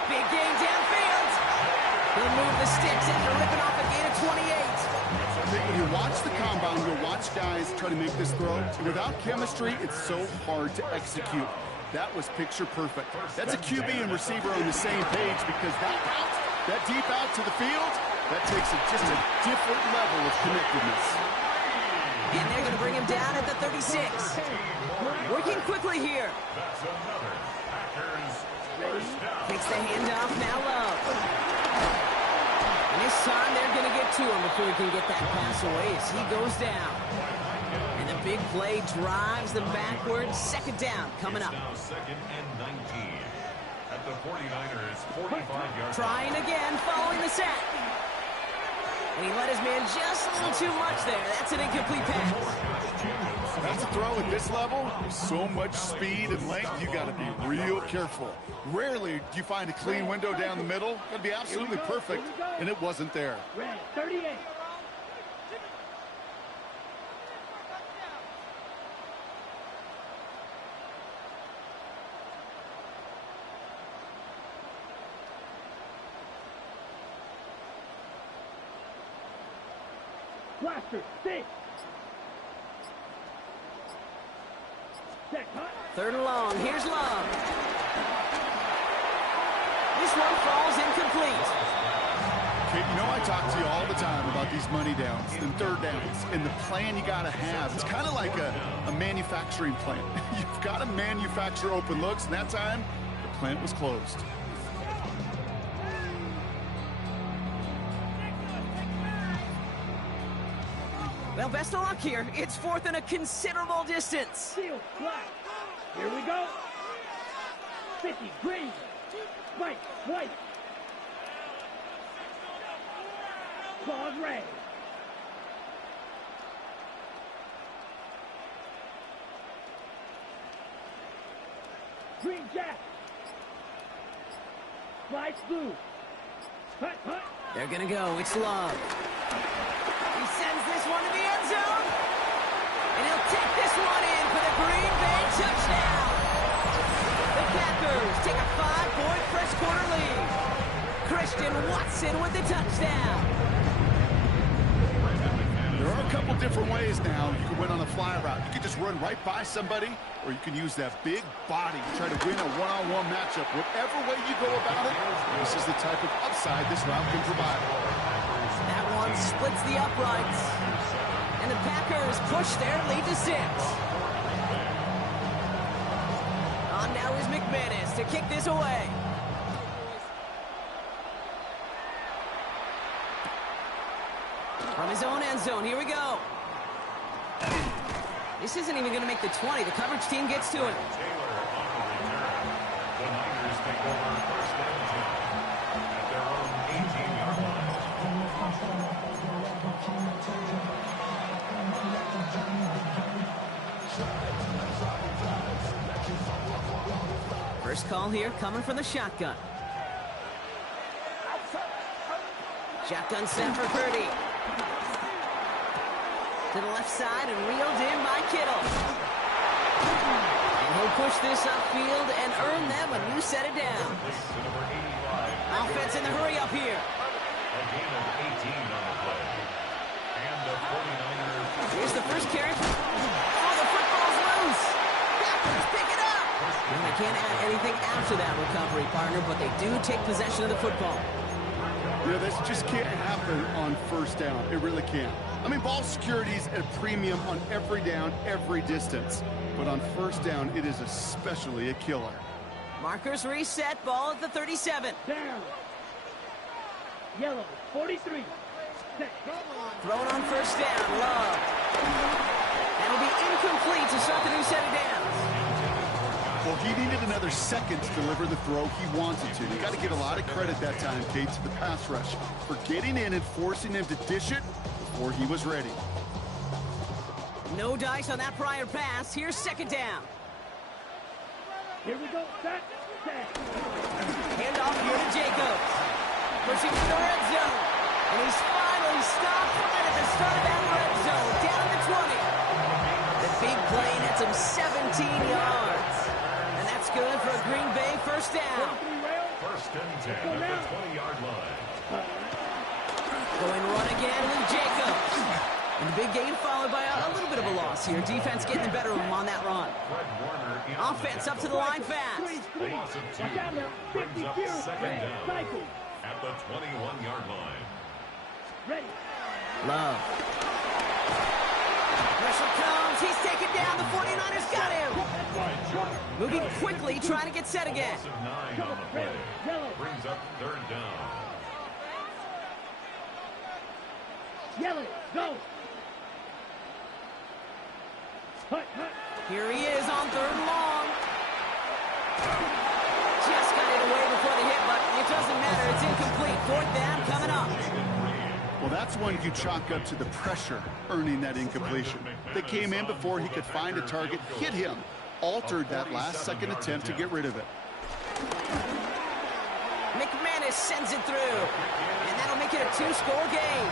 Big game downfield. He'll move the sticks after ripping off a gain of 28. When you watch the combine, you'll watch guys try to make this throw. Without chemistry, it's so hard to execute. That was picture perfect. That's a QB and receiver on the same page, because that deep out to the field, that takes just a different level of connectedness. And they're going to bring him down at the 36. Working quickly here. That's another Packers first down. Takes the handoff, now Love. And this time they're going to get to him before he can get that pass away as he goes down. And the big play drives them backwards. 2nd down coming up. Now 2nd and 19 at the 49ers 45-yard line. Trying again following the sack. And he let his man just a little too much there. That's an incomplete pass. That's a throw at this level. So much speed and length, you got to be real careful. Rarely do you find a clean window down the middle. Got to be absolutely perfect, and it wasn't there. Red 38. Blaster, 6. Set, hot. Third and long. Here's Love. This one falls incomplete. Kate, you know I talk to you all the time about these money downs and third downs and the plan you got to have. It's kind of like a manufacturing plant. You've got to manufacture open looks, and that time, the plant was closed. Well, best of luck here. It's fourth and a considerable distance. Seal, black. Here we go. 50, green. White, white. Claws red. Green jack. Slice blue. Hut, hut. They're going to go. It's Love. He sends this one to the end zone. And he'll take this one in for the Green Bay touchdown. The Packers take a 5-point first quarter lead. Christian Watson with the touchdown. There are a couple different ways now you can win on a fly route. You can just run right by somebody, or you can use that big body to try to win a one-on-one matchup. Whatever way you go about it, this is the type of upside this route can provide. That one splits the uprights. And the Packers push their lead to 6. On now is McManus to kick this away. From his own end zone, here we go. This isn't even going to make the 20. The coverage team gets to it. The Niners take over first and 10 at their own 18-yard line. First call here coming from the shotgun. Shotgun set for Purdy. To the left side and reeled in by Kittle. And he'll push this upfield and earn them a new set of downs. Offense in the hurry up here. A gain of 18 on the play. And the 49ers. Here's the first carry. Oh, the football's loose. Packers pick it up. And they can't add anything after that recovery, partner, but they do take possession of the football. You know, this just can't happen on first down. It really can't. I mean, ball security's at a premium on every down, every distance. But on first down, it is especially a killer. Markers reset, ball at the 37. Down. Yellow, 43. Set. Thrown on first down, Love. That'll be incomplete to start the new set of downs. Well, he needed another second to deliver the throw he wanted to. You got to give a lot of credit that time, Kate, to the pass rush for getting in and forcing him to dish it before he was ready. No dice on that prior pass. Here's second down. Here we go. Set. Hand off here to Jacobs. Pushing to the red zone. And he's finally stopped right at the start of that red zone. Down to 20. The big play nets him 17 yards. And that's good for a Green Bay first down. First and 10 at the 20-yard line. Going run again with Jacobs. And the big gain followed by a little bit of a loss here. Defense getting the better of him on that run. Offense up to the line fast. A loss of 2 brings up second down at the 21-yard line. Ready. Love. Pressure comes. He's taken down. The 49ers got him. Moving quickly, trying to get set again. Loss of 9 on the play. Brings up third down. Yellow, go. Hut, hut. Here he is on third and long. Just got it away before the hit, but it doesn't matter. It's incomplete. Fourth down coming up. Well, That's one you chalk up to the pressure earning that incompletion. They came in before he could find a target, hit him, altered that last-second attempt to get rid of it. McManus sends it through, and that'll make it a 2-score game.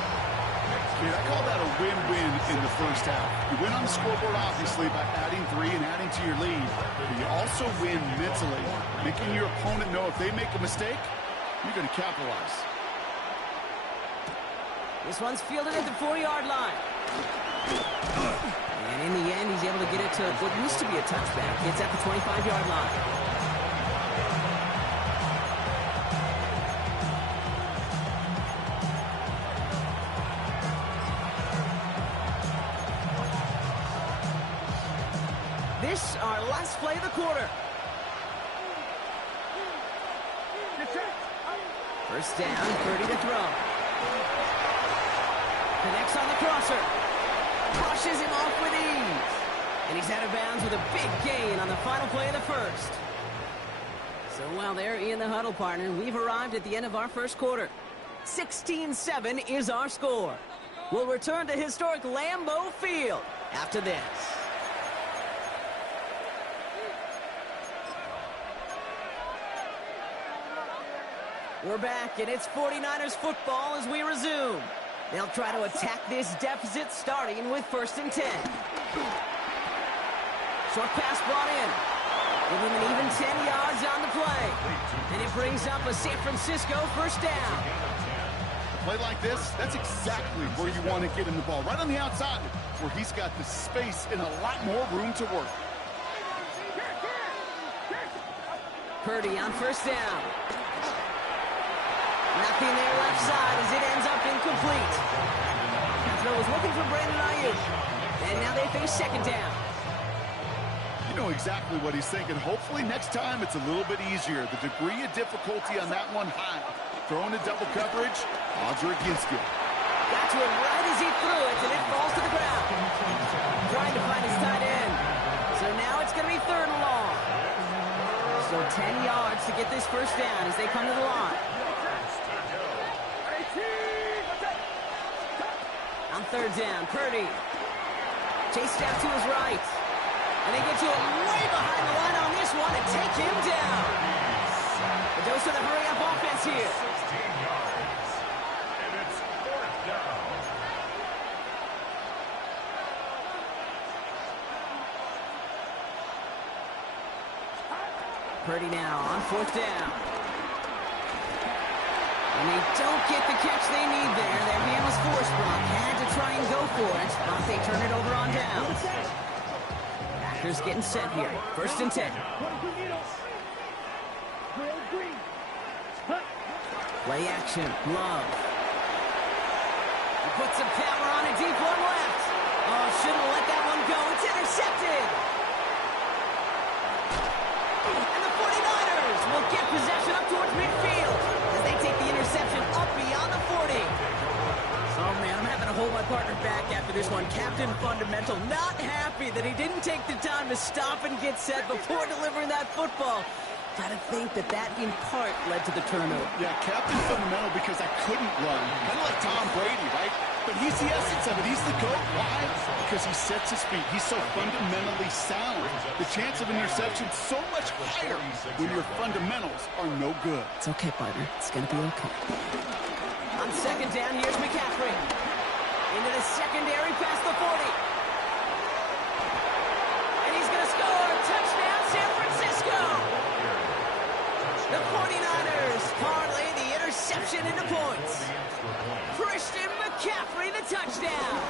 Man, I call that a win-win in the first half. You win on the scoreboard, obviously, by adding 3 and adding to your lead. But you also win mentally, making your opponent know if they make a mistake, you're going to capitalize. This one's fielded at the 4-yard line. And in the end, he's able to get it to what used to be a touchback. It's at the 25-yard line. This, our last play of the quarter. First down, 30 to throw. Connects on the crosser. Crushes him off with ease. And he's out of bounds with a big gain on the final play of the first. So while they're in the huddle, partner, we've arrived at the end of our first quarter. 16-7 is our score. We'll return to historic Lambeau Field after this. We're back, and it's 49ers football as we resume. They'll try to attack this deficit starting with 1st and 10. Short pass brought in. Give him an even 10 yards on the play. And it brings up a San Francisco first down. A play like this, that's exactly where you want to get him the ball. Right on the outside, where he's got the space and a lot more room to work. Purdy on first down. Nothing there left side as it ends up incomplete. That throw was looking for Brandon Ayuk. And now they face second down. You know exactly what he's thinking. Hopefully next time it's a little bit easier. The degree of difficulty on that one high. Throwing a double coverage, odds are against you. Got to it right as he threw it, and it falls to the ground. Trying to find his tight end. So now it's going to be 3rd and long. So 10 yards to get this first down as they come to the line. On 3rd down, Purdy. Chased out to his right. And they get to it way behind the line on this one and take him down. The dose of the hurry-up offense here. 16 yards. And it's 4th down. Purdy now on 4th down. And they don't get the catch they need there. Their hand was forced. Brock had to try and go for it, but they turn it over on downs. Packers getting set here. 1st and 10. Play action. Love. He puts some power on it. Deep one left. Oh, shouldn't have let that one go. It's intercepted. And the 49ers will get possession up towards midfield as they take the interception up beyond the 40. Oh, man, I'm having to hold my partner back after this one. Captain Fundamental not happy that he didn't take the time to stop and get set before delivering that football. Gotta think that in part led to the turnover. Yeah, Captain Fundamental because I couldn't run. Kind of like Tom Brady, right? But he's the essence of it. He's the GOAT. Why? Because he sets his feet. He's so fundamentally sound. The chance of interception so much higher when your fundamentals are no good. It's okay, partner. It's gonna be okay. On 2nd down, here's McCaffrey. Into the secondary past the 40. And he's gonna score. Touchdown, San Francisco. The 49ers parlay the interception into points. Christian McCaffrey, the touchdown.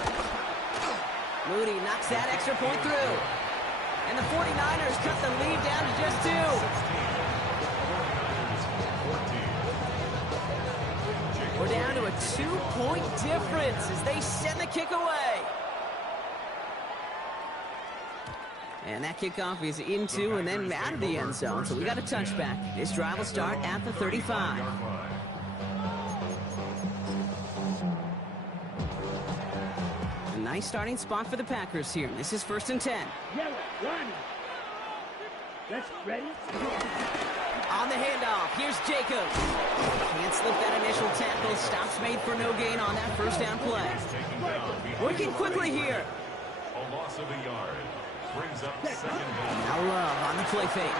Moody knocks that extra point through. And the 49ers cut the lead down to just 2. We're down to a 2-point difference as they send the kick away. And that kickoff is into and then out of the end zone, so we got a touchback. This drive will start at the 35. A nice starting spot for the Packers here. This is 1st and 10. Yellow, line. Let's ready. On the handoff, here's Jacobs. Can't slip that initial tackle. Stops made for no gain on that first down play. Working quickly here. A loss of a yard. Brings up second down. Now Love on the play fake.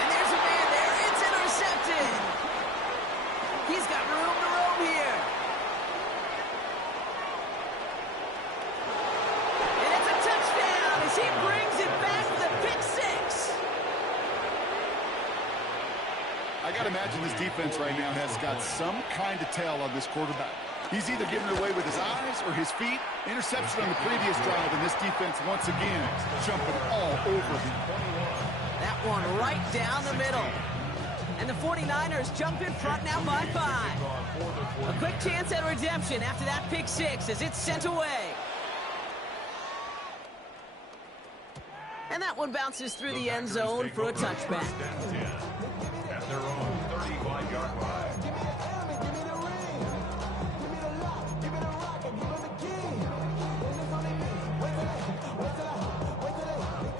And there's a man there. It's intercepted. He's got room to roam here. And it's a touchdown as he brings it back to the pick six. I got to imagine this defense right now has got some kind of tell on this quarterback. He's either giving it away with his eyes or his feet. Interception on the previous drive, and this defense once again jumping all over him. That one right down the middle. And the 49ers jump in front now by 5. A quick chance at redemption after that pick six as it's sent away. And that one bounces through the end zone for a touchback. At their own 35-yard line.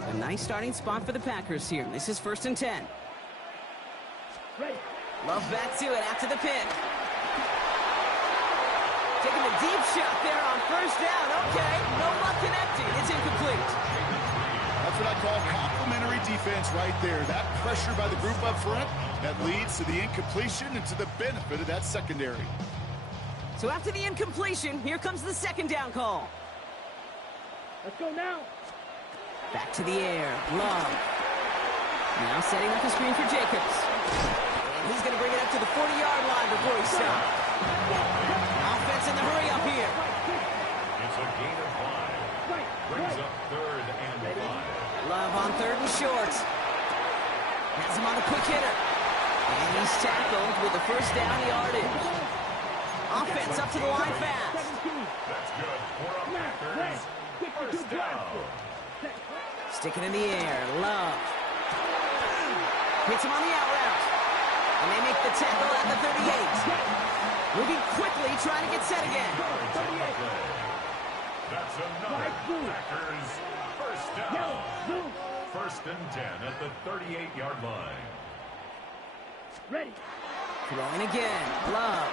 A nice starting spot for the Packers here. This is 1st and 10. Love back to it after the pick. Taking a deep shot there on first down. Okay, no luck connecting. It's incomplete. That's what I call complimentary defense right there. That pressure by the group up front, that leads to the incompletion and to the benefit of that secondary. So after the incompletion, here comes the second down call. Let's go now. Back to the air. Love. Now setting up the screen for Jacobs. And he's going to bring it up to the 40-yard line before he stops. Offense in the hurry up here. It's a gain of 5. Brings up 3rd and 5. Love on 3rd and short. Has him on the quick hitter. And he's tackled with the first down yardage. Offense up to the line fast. That's good for a Packers. First down. Sticking in the air. Love. Hits him on the out route. And they make the tackle at the 38. Moving quickly, trying to get set again. That's another Packers first down. 1st and 10 at the 38-yard line. Ready. Throwing again. Love.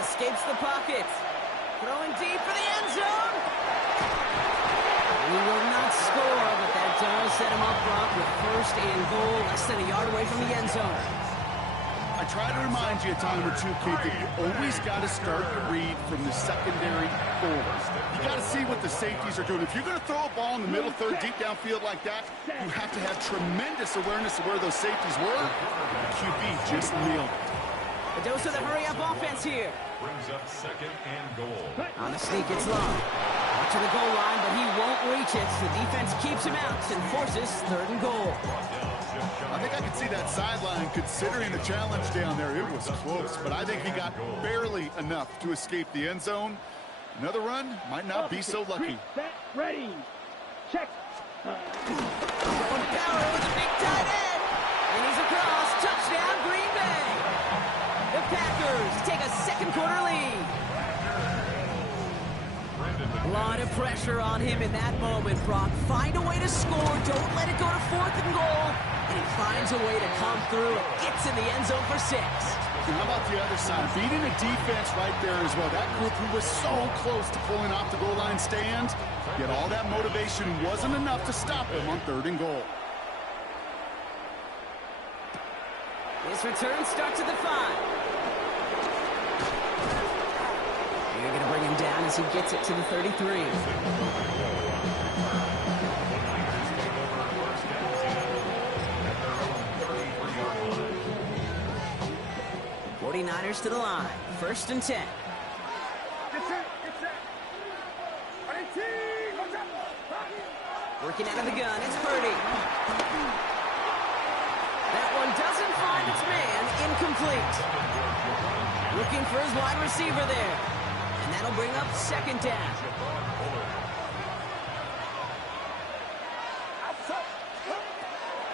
Escapes the pocket. Throwing deep for the end zone. He will not score, but that does set him up front with 1st and goal, less than a yard away from the end zone. I try to remind you a time or two, Kate, that you always got to start your read from the secondary forward. You got to see what the safeties are doing. If you're going to throw a ball in the middle third, deep downfield like that, you have to have tremendous awareness of where those safeties were. The QB just nailed it. A dose of the hurry-up offense here. Brings up 2nd and goal. On the sneak, it's Long. To the goal line, but he won't reach it. The defense keeps him out and forces 3rd and goal. I think I could see that sideline considering the challenge down there. It was close, but I think he got barely enough to escape the end zone. Another run might not be so lucky. Set, ready. Check. Going power with a big tight end. And he's across. Touchdown, Green Bay. The Packers take a second quarter lead. A lot of pressure on him in that moment, Brock. Find a way to score. Don't let it go to 4th and goal. And he finds a way to come through and gets in the end zone for 6. And how about the other side? Beating a defense right there as well. That group who was so close to pulling off the goal line stand, yet all that motivation wasn't enough to stop him on 3rd and goal. This return starts at the 5. They're going to bring him down as he gets it to the 33. 49ers to the line. 1st and 10. Working out of the gun, it's Purdy. That one doesn't find its man. Incomplete. Looking for his wide receiver there. And that'll bring up 2nd down.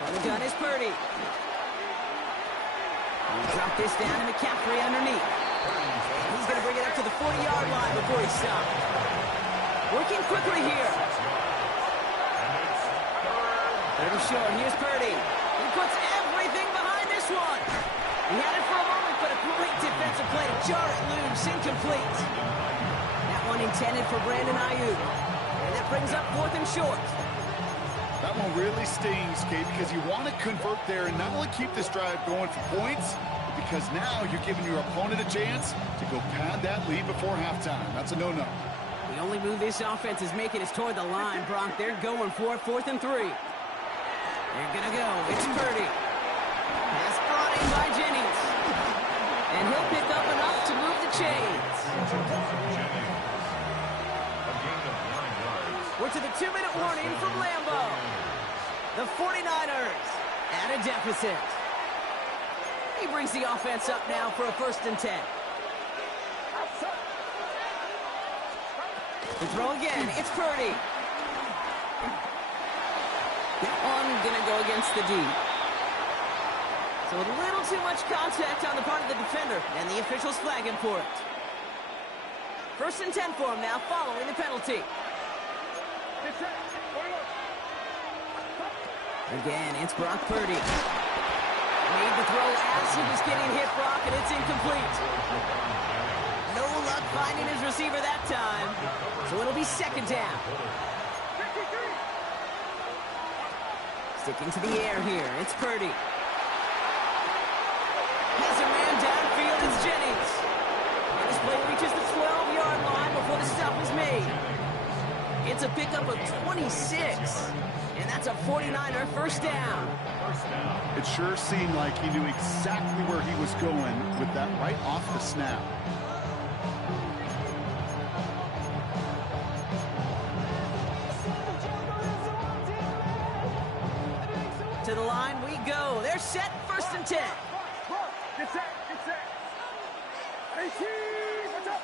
On the gun is Purdy. He'll drop this down to McCaffrey underneath. He's going to bring it up to the 40-yard line before he stops. Working quickly here. Little short. Here's Purdy. He puts everything behind this one. He had it for a moment, but a great defensive play to jar it loose. Incomplete. That one intended for Brandon Ayuk. And that brings up 4th and short. That one really stings, Kate, because you want to convert there and not only keep this drive going for points, but because now you're giving your opponent a chance to go pad that lead before halftime. That's a no-no. The only move this offense is making is toward the line, Brock. They're going for it, 4th and 3. They're going to go. It's Purdy. That's brought in by Jennings. And he'll pick up enough to move the chains. We're to the 2-minute warning from Lambeau. The 49ers at a deficit. He brings the offense up now for a 1st and 10. The throw again. It's Purdy. That one going to go against the D. So a little too much contact on the part of the defender, and the officials flag him for it. 1st and 10 for him now, following the penalty. Again, it's Brock Purdy. Made the throw as he was getting hit, Brock, and it's incomplete. No luck finding his receiver that time. So it'll be 2nd down. Sticking to the air here. It's Purdy. Has a man downfield. It's Jennings. And this play reaches the 12-yard line before the stop is made. It's a pickup of 26. And that's a 49er 1st down. It sure seemed like he knew exactly where he was going with that right off the snap. To the line we go. They're set, 1st and 10. Get set, get set. 18, what's up?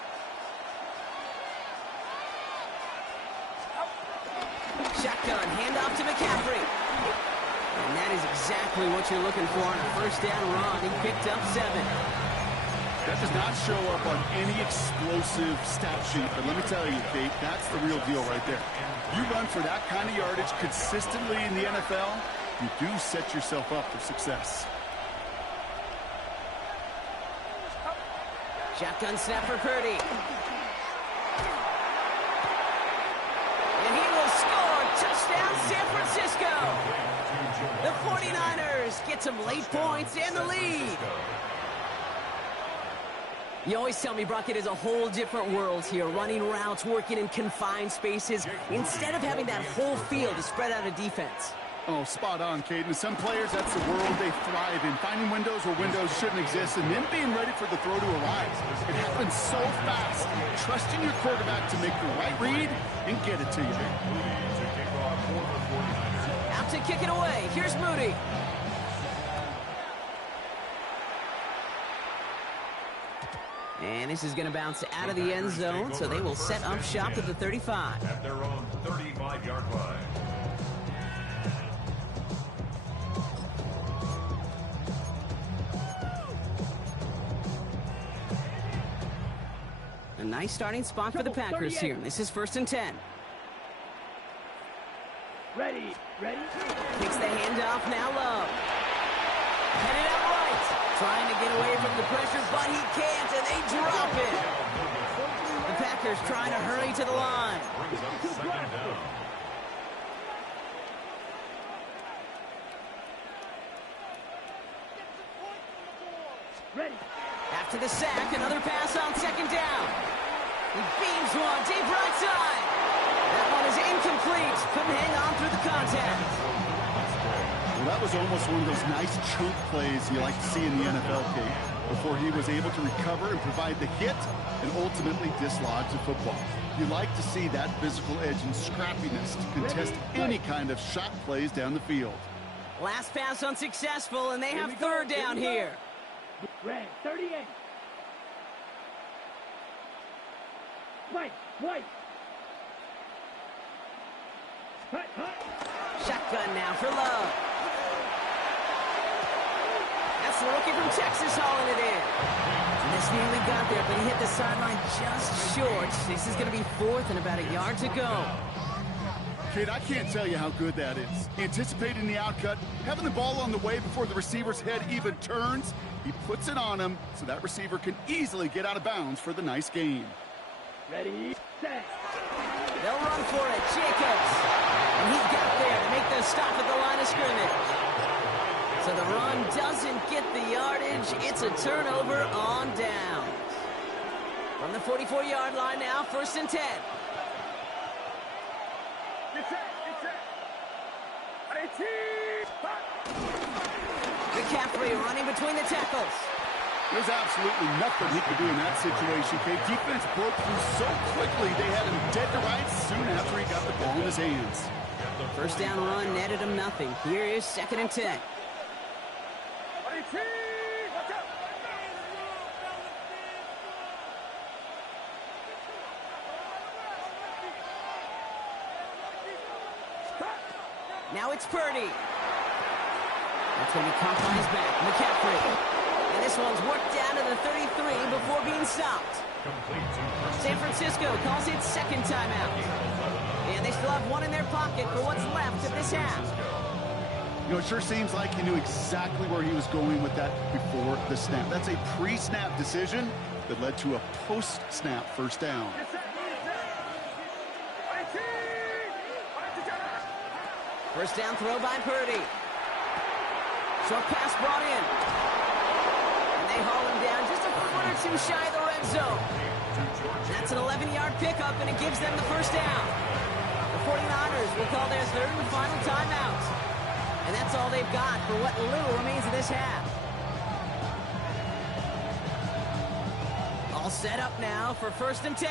Shotgun, handoff to McCaffrey. And that is exactly what you're looking for on a 1st down run. He picked up 7. That does not show up on any explosive stat sheet, but let me tell you, Kate, that's the real deal right there. You run for that kind of yardage consistently in the NFL, you do set yourself up for success. Shotgun snap for Purdy. And he will score. Touchdown, San Francisco. The 49ers get some late points and the lead. You always tell me, Brock, it is a whole different world here. Running routes, working in confined spaces, instead of having that whole field to spread out a defense. Oh, spot on, Caden. Some players, that's the world they thrive in. Finding windows where windows shouldn't exist and then being ready for the throw to arrive. It happens so fast. Trusting your quarterback to make the right read and get it to you. Out to kick it away. Here's Moody. And this is going to bounce out of the end zone, so they will set up shop at the 35. At their own 35-yard line. A nice starting spot for the Packers here. This is 1st and 10. Ready, ready. Kicks the handoff, now Love. Headed out right. Trying to get away from the pressure, but he can't, and they drop it. The Packers trying to hurry to the line. Brings up 2nd down. Ready. After the sack, another pass on 2nd down. He beams one deep right side. That one is incomplete. Couldn't hang on through the contact. Well, that was almost one of those nice chunk plays you like to see in the NFL, Kate, before he was able to recover and provide the hit and ultimately dislodge the football. You like to see that physical edge and scrappiness to contest any kind of shot plays down the field. Last pass unsuccessful, and they have 3rd down here. Red, 38. White, white. Hut, hut. Shotgun now for Love. That's the rookie from Texas hauling it in. And this nearly got there, but he hit the sideline just short. This is going to be 4th and about a yard to go. Kate, I can't tell you how good that is. Anticipating the outcut, having the ball on the way before the receiver's head even turns, he puts it on him so that receiver can easily get out of bounds for the nice gain. Ready, set. They'll run for it. Jacobs. And he got there to make the stop at the line of scrimmage. So the run doesn't get the yardage. It's a turnover on downs. From the 44-yard line now, 1st and 10. McCaffrey running between the tackles. There's absolutely nothing he could do in that situation, Kate. Defense broke through so quickly, they had him dead to rights soon after he got the ball in his hands. 1st down run netted him nothing. Here is 2nd and 10. Now it's Purdy. That's going to be caught on his back. McCaffrey. And this one's worked down to the 33 before being stopped. San Francisco calls it 2nd timeout. And they still have one in their pocket for what's left of this half. You know, it sure seems like he knew exactly where he was going with that before the snap. That's a pre-snap decision that led to a post-snap 1st down. 1st down throw by Purdy. Short pass brought in. And they haul him down just a foot or two shy of the red zone. That's an 11-yard pickup, and it gives them the 1st down. The 49ers will call their 3rd and final timeout. And that's all they've got for what little remains of this half. All set up now for 1st and 10.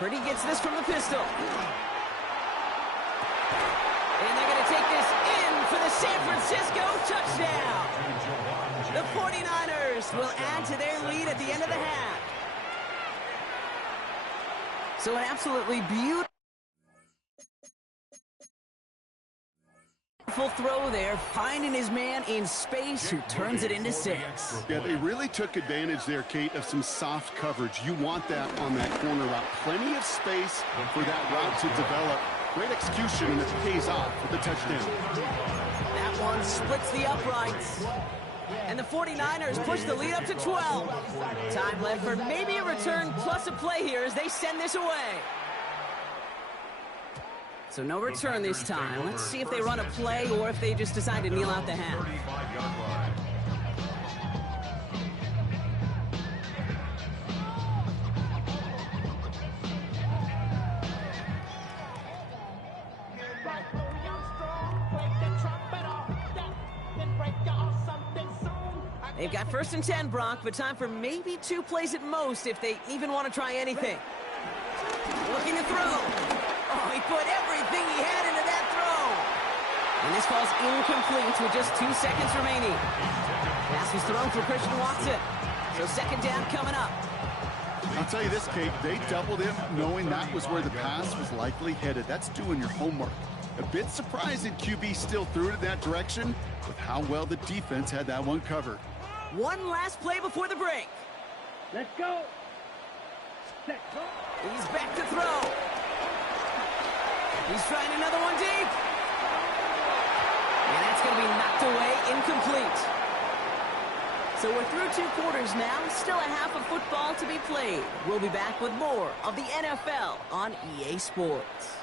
Purdy gets this from the pistol. And they're going to take this in for the San Francisco touchdown. The 49ers will add to their lead at the end of the half. So an absolutely beautiful throw there, finding his man in space who turns it into 6. Yeah, they really took advantage there, Kate, of some soft coverage. You want that on that corner route. Plenty of space for that route to develop. Great execution, and it pays off with the touchdown. That one splits the uprights. And the 49ers push the lead up to 12. Time left for maybe a return plus a play here as they send this away. So no return this time. Let's see if they run a play or if they just decide to kneel out the half. They've got 1st and 10, Brock, but time for maybe 2 plays at most if they even want to try anything. Looking to throw. Oh, he put everything he had into that throw. And this falls incomplete with just 2 seconds remaining. Pass was thrown for Christian Watson. So 2nd down coming up. I'll tell you this, Kate, they doubled him knowing that was where the pass was likely headed. That's doing your homework. A bit surprising QB still threw it in that direction with how well the defense had that one covered. One last play before the break. Let's go. Set, go. He's back to throw. He's trying another one deep. And that's going to be knocked away, incomplete. So we're through 2 quarters now, still a half of football to be played. We'll be back with more of the NFL on EA Sports.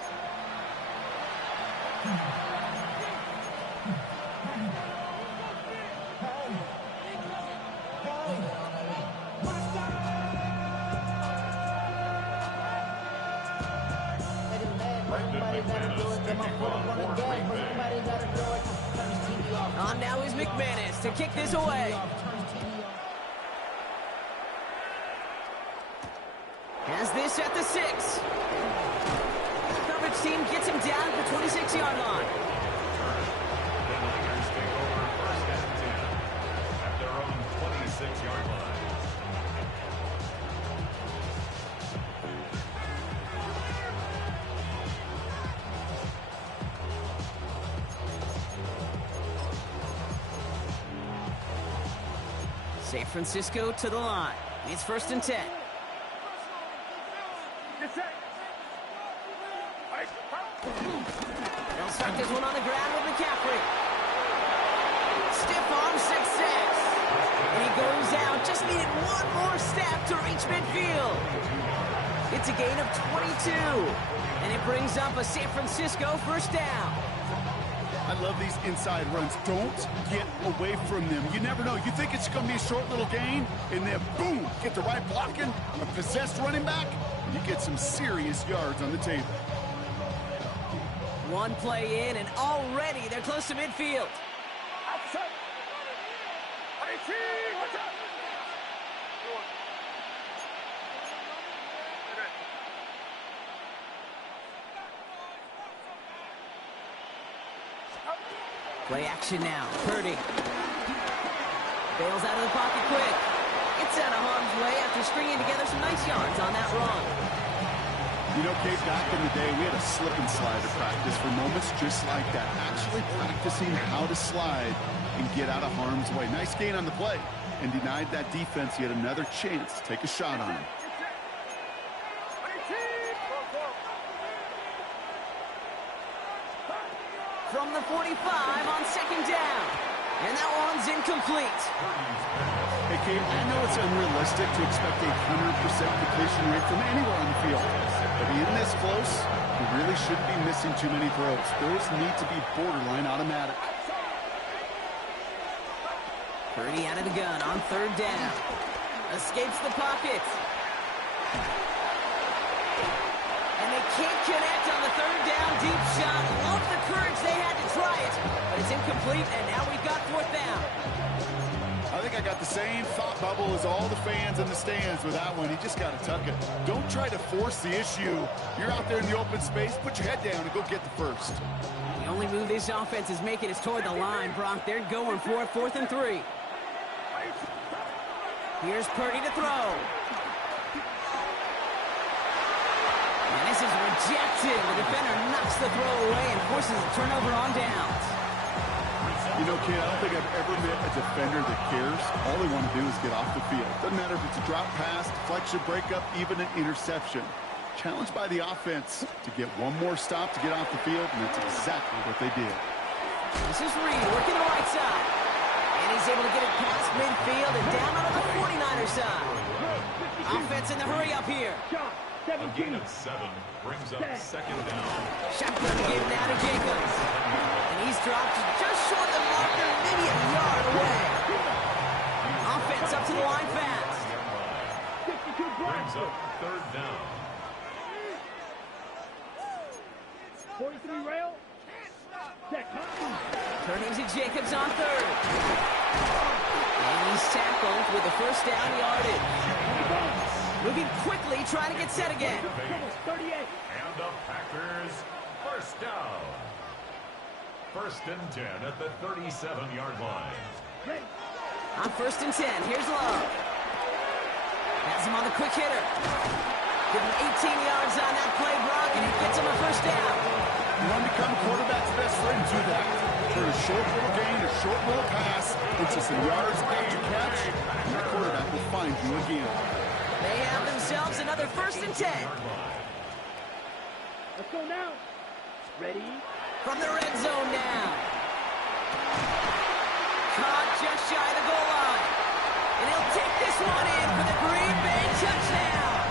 On now is McManus to kick this away. Has this at the 6. Coverage team gets him down at the 26-yard line. The Niners take over 1st and 10 at their own 26-yard line. San Francisco to the line. It's 1st and 10. They'll start this one on the ground with McCaffrey. Stiff arm success. And he goes out. Just needed one more step to reach midfield. It's a gain of 22. And it brings up a San Francisco 1st down. I love these inside runs. Don't get away from them. You never know. You think it's going to be a short little gain, and then boom, get the right blocking, a possessed running back, and you get some serious yards on the table. One play in, and already they're close to midfield. Play action now. Purdy. Bails out of the pocket quick. Gets out of harm's way after stringing together some nice yards on that run. You know, Kate, back in the day, we had a slip and slide to practice for moments just like that. Actually practicing how to slide and get out of harm's way. Nice gain on the play, and denied that defense yet another chance to take a shot on him. From the 45 on 2nd down. And that one's incomplete. Hey, Kate, I know it's unrealistic to expect a 100% completion rate from anywhere on the field. But being this close, you really shouldn't be missing too many throws. Those need to be borderline automatic. Purdy out of the gun on 3rd down. Escapes the pocket. And they can't connect on the 3rd down deep shot. Love the courage they had to try it. But it's incomplete, and now we've got 4th down. I think I got the same thought bubble as all the fans in the stands with that one. You just got to tuck it. Don't try to force the issue. You're out there in the open space. Put your head down and go get the first. The only move this offense is making is toward the line, Brock. They're going for it, 4th and 3. Here's Purdy to throw. And this is rejected. The defender knocks the throw away and forces a turnover on downs. You know, Kate, I don't think I've ever met a defender that cares. All they want to do is get off the field. Doesn't matter if it's a drop pass, deflection, breakup, even an interception. Challenged by the offense to get one more stop to get off the field, and that's exactly what they did. This is Reed working the right side. And he's able to get it past midfield and down on the 49er side. Offense in the hurry up here. A gain of 7 brings up 2nd down. Shotgun give now to Jacobs. And he's dropped just short of the marker, maybe a yard away. Offense up to the line fast. Brings up 3rd down. 43 rail. Turning to Jacobs on 3rd. And he's tackled with the 1st down yardage. Moving quickly, trying to get set again. 38. And the Packers 1st down. 1st and 10 at the 37-yard line. On 1st and 10, here's Love. Has him on the quick hitter. Give him 18 yards on that play, Brock, and it gets him a 1st down. You want to become a quarterback's best friend, do that. For a short little gain, a short little pass, into some yards after catch, and your quarterback will find you again. They have themselves another 1st and 10. Let's go now. Ready? From the red zone now. Caught just shy of the goal line. And he'll take this one in for the Green Bay touchdown.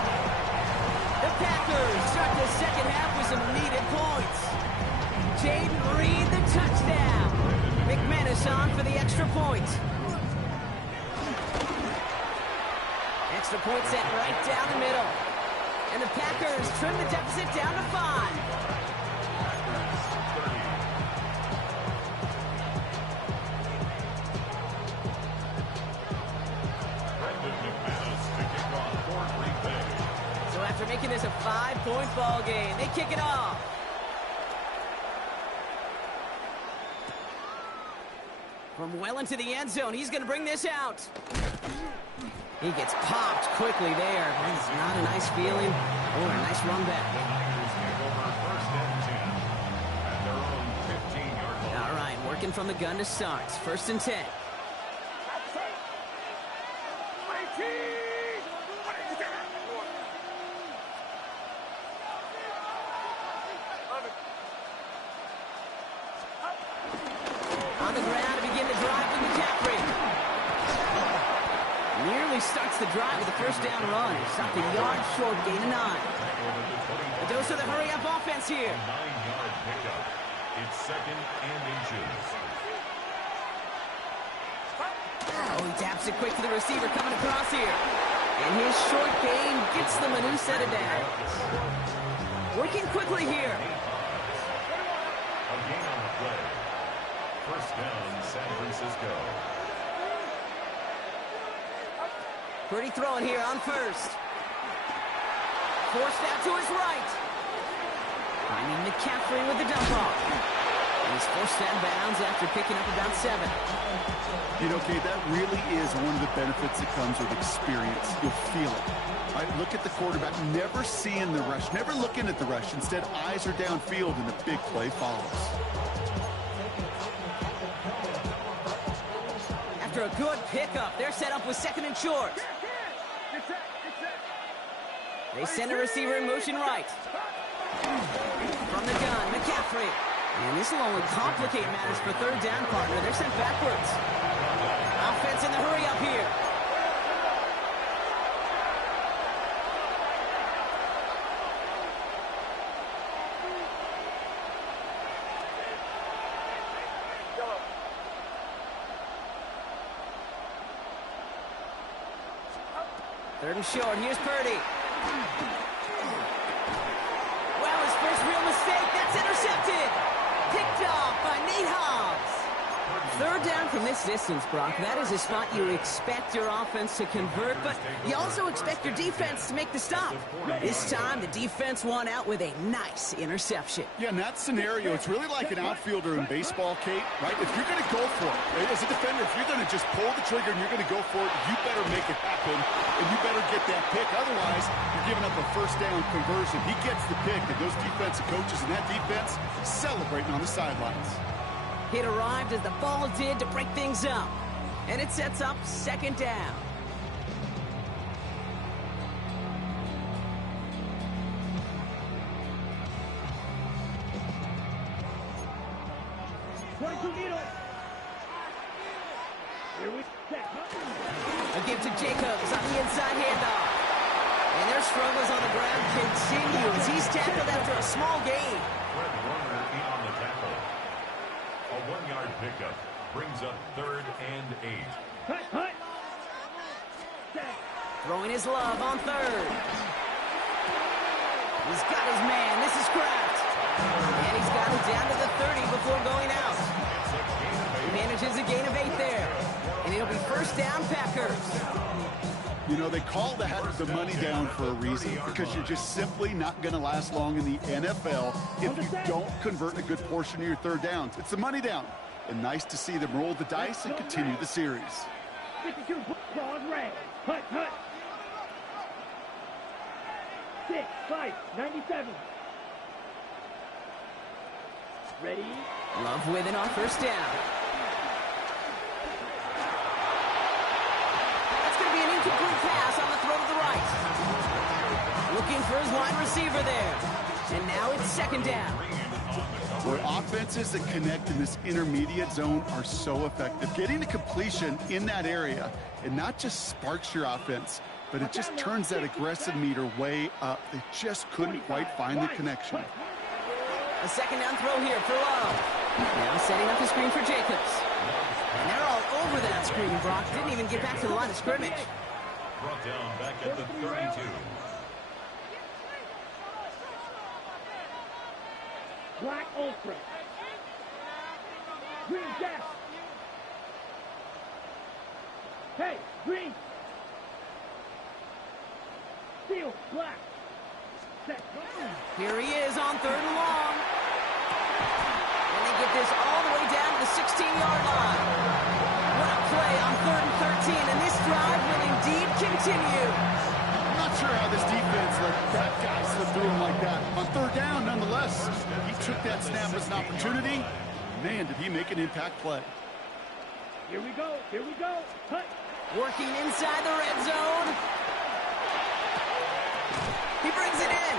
The Packers start the 2nd half with some needed points. Jaden Reed, the touchdown. McManus on for the extra point. Extra point set right down the middle. And the Packers trim the deficit down to 5. So after making this a 5-point ball game, they kick it off. From well into the end zone, he's going to bring this out. He gets popped quickly there. That's not a nice feeling or a nice run back. All right, working from the gun to start. 1st and 10. On the ground to begin the drive with McCaffrey. Nearly starts the drive with a first down run. Stopped a yard short, gain of 9. A dose of the hurry-up offense here. 9-yard pickup. It's 2nd and inches. Oh, he taps it quick to the receiver coming across here. And his short gain gets them a new set of downs. Working quickly here. A gain on the play. First down, San Francisco. Pretty throwing here on first. Forced out to his right. Finding McCaffrey with the dump off. And he's forced out of bounds after picking up about 7. You know, Kate, that really is one of the benefits that comes with experience. You'll feel it. All right, look at the quarterback, never seeing the rush, never looking at the rush. Instead, eyes are downfield, and the big play follows. After a good pickup, they're set up with 2nd and short. They send a receiver in motion right. From the gun, McCaffrey. And this will only complicate matters for 3rd down, partner. They're sent backwards. Offense in the hurry up here. Third and short. Here's Purdy. Well, his first real mistake. That's intercepted. Picked off by Nate Hobbs. 3rd down from this distance, Brock. That is a spot you expect your offense to convert, but you also expect your defense to make the stop. This time, the defense won out with a nice interception. Yeah, in that scenario, it's really like an outfielder in baseball, Kate, right? If you're going to go for it, as a defender, if you're going to just pull the trigger and you're going to go for it, you better make it happen, and you better get that pick. Otherwise, you're giving up a first down conversion. He gets the pick, and those defensive coaches and that defense celebrating on the sidelines. It arrived as the ball did to break things up. And it sets up 2nd down. A give to Jacobs on the inside handoff. And their struggles on the ground continue as he's tackled after a small gain. Fred Warner in on the tackle. A 1-yard pickup brings up 3rd and 8. Throwing his love on 3rd. He's got his man. This is Kraft. And he's got it down to the 30 before going out. He manages a gain of 8 there. And it'll be first down, Packers. You know, they call that the money down for a reason, because you're just simply not going to last long in the NFL if you don't convert a good portion of your 3rd downs. It's the money down. And nice to see them roll the dice and continue the series. 52 ball red. Hut, hut. 6, 5, 97. Ready? Love with it on first down. That's going to be an incomplete pass on the throw to the right. Looking for his wide receiver there. And now it's 2nd down. Where offenses that connect in this intermediate zone are so effective. Getting the completion in that area, it not just sparks your offense, but it just turns that aggressive meter way up. They just couldn't quite find the connection. A 2nd down throw here for Love. Now setting up the screen for Jacobs. And they're all over that screen, Brock. Didn't even get back to the line of scrimmage. Brought down back at the 32. Black Ultra. Green Death. Hey, green. Steel, black. Set. Here he is on 3rd and long. And they get this all the way down to the 16-yard line. What a play on 3rd and 13, and this drive will indeed continue. I'm not sure how this defense let that guy slip through him like that. On 3rd down, nonetheless, he took that snap as an opportunity. Man, did he make an impact play. Here we go. Here we go. Hut. Working inside the red zone. He brings it in.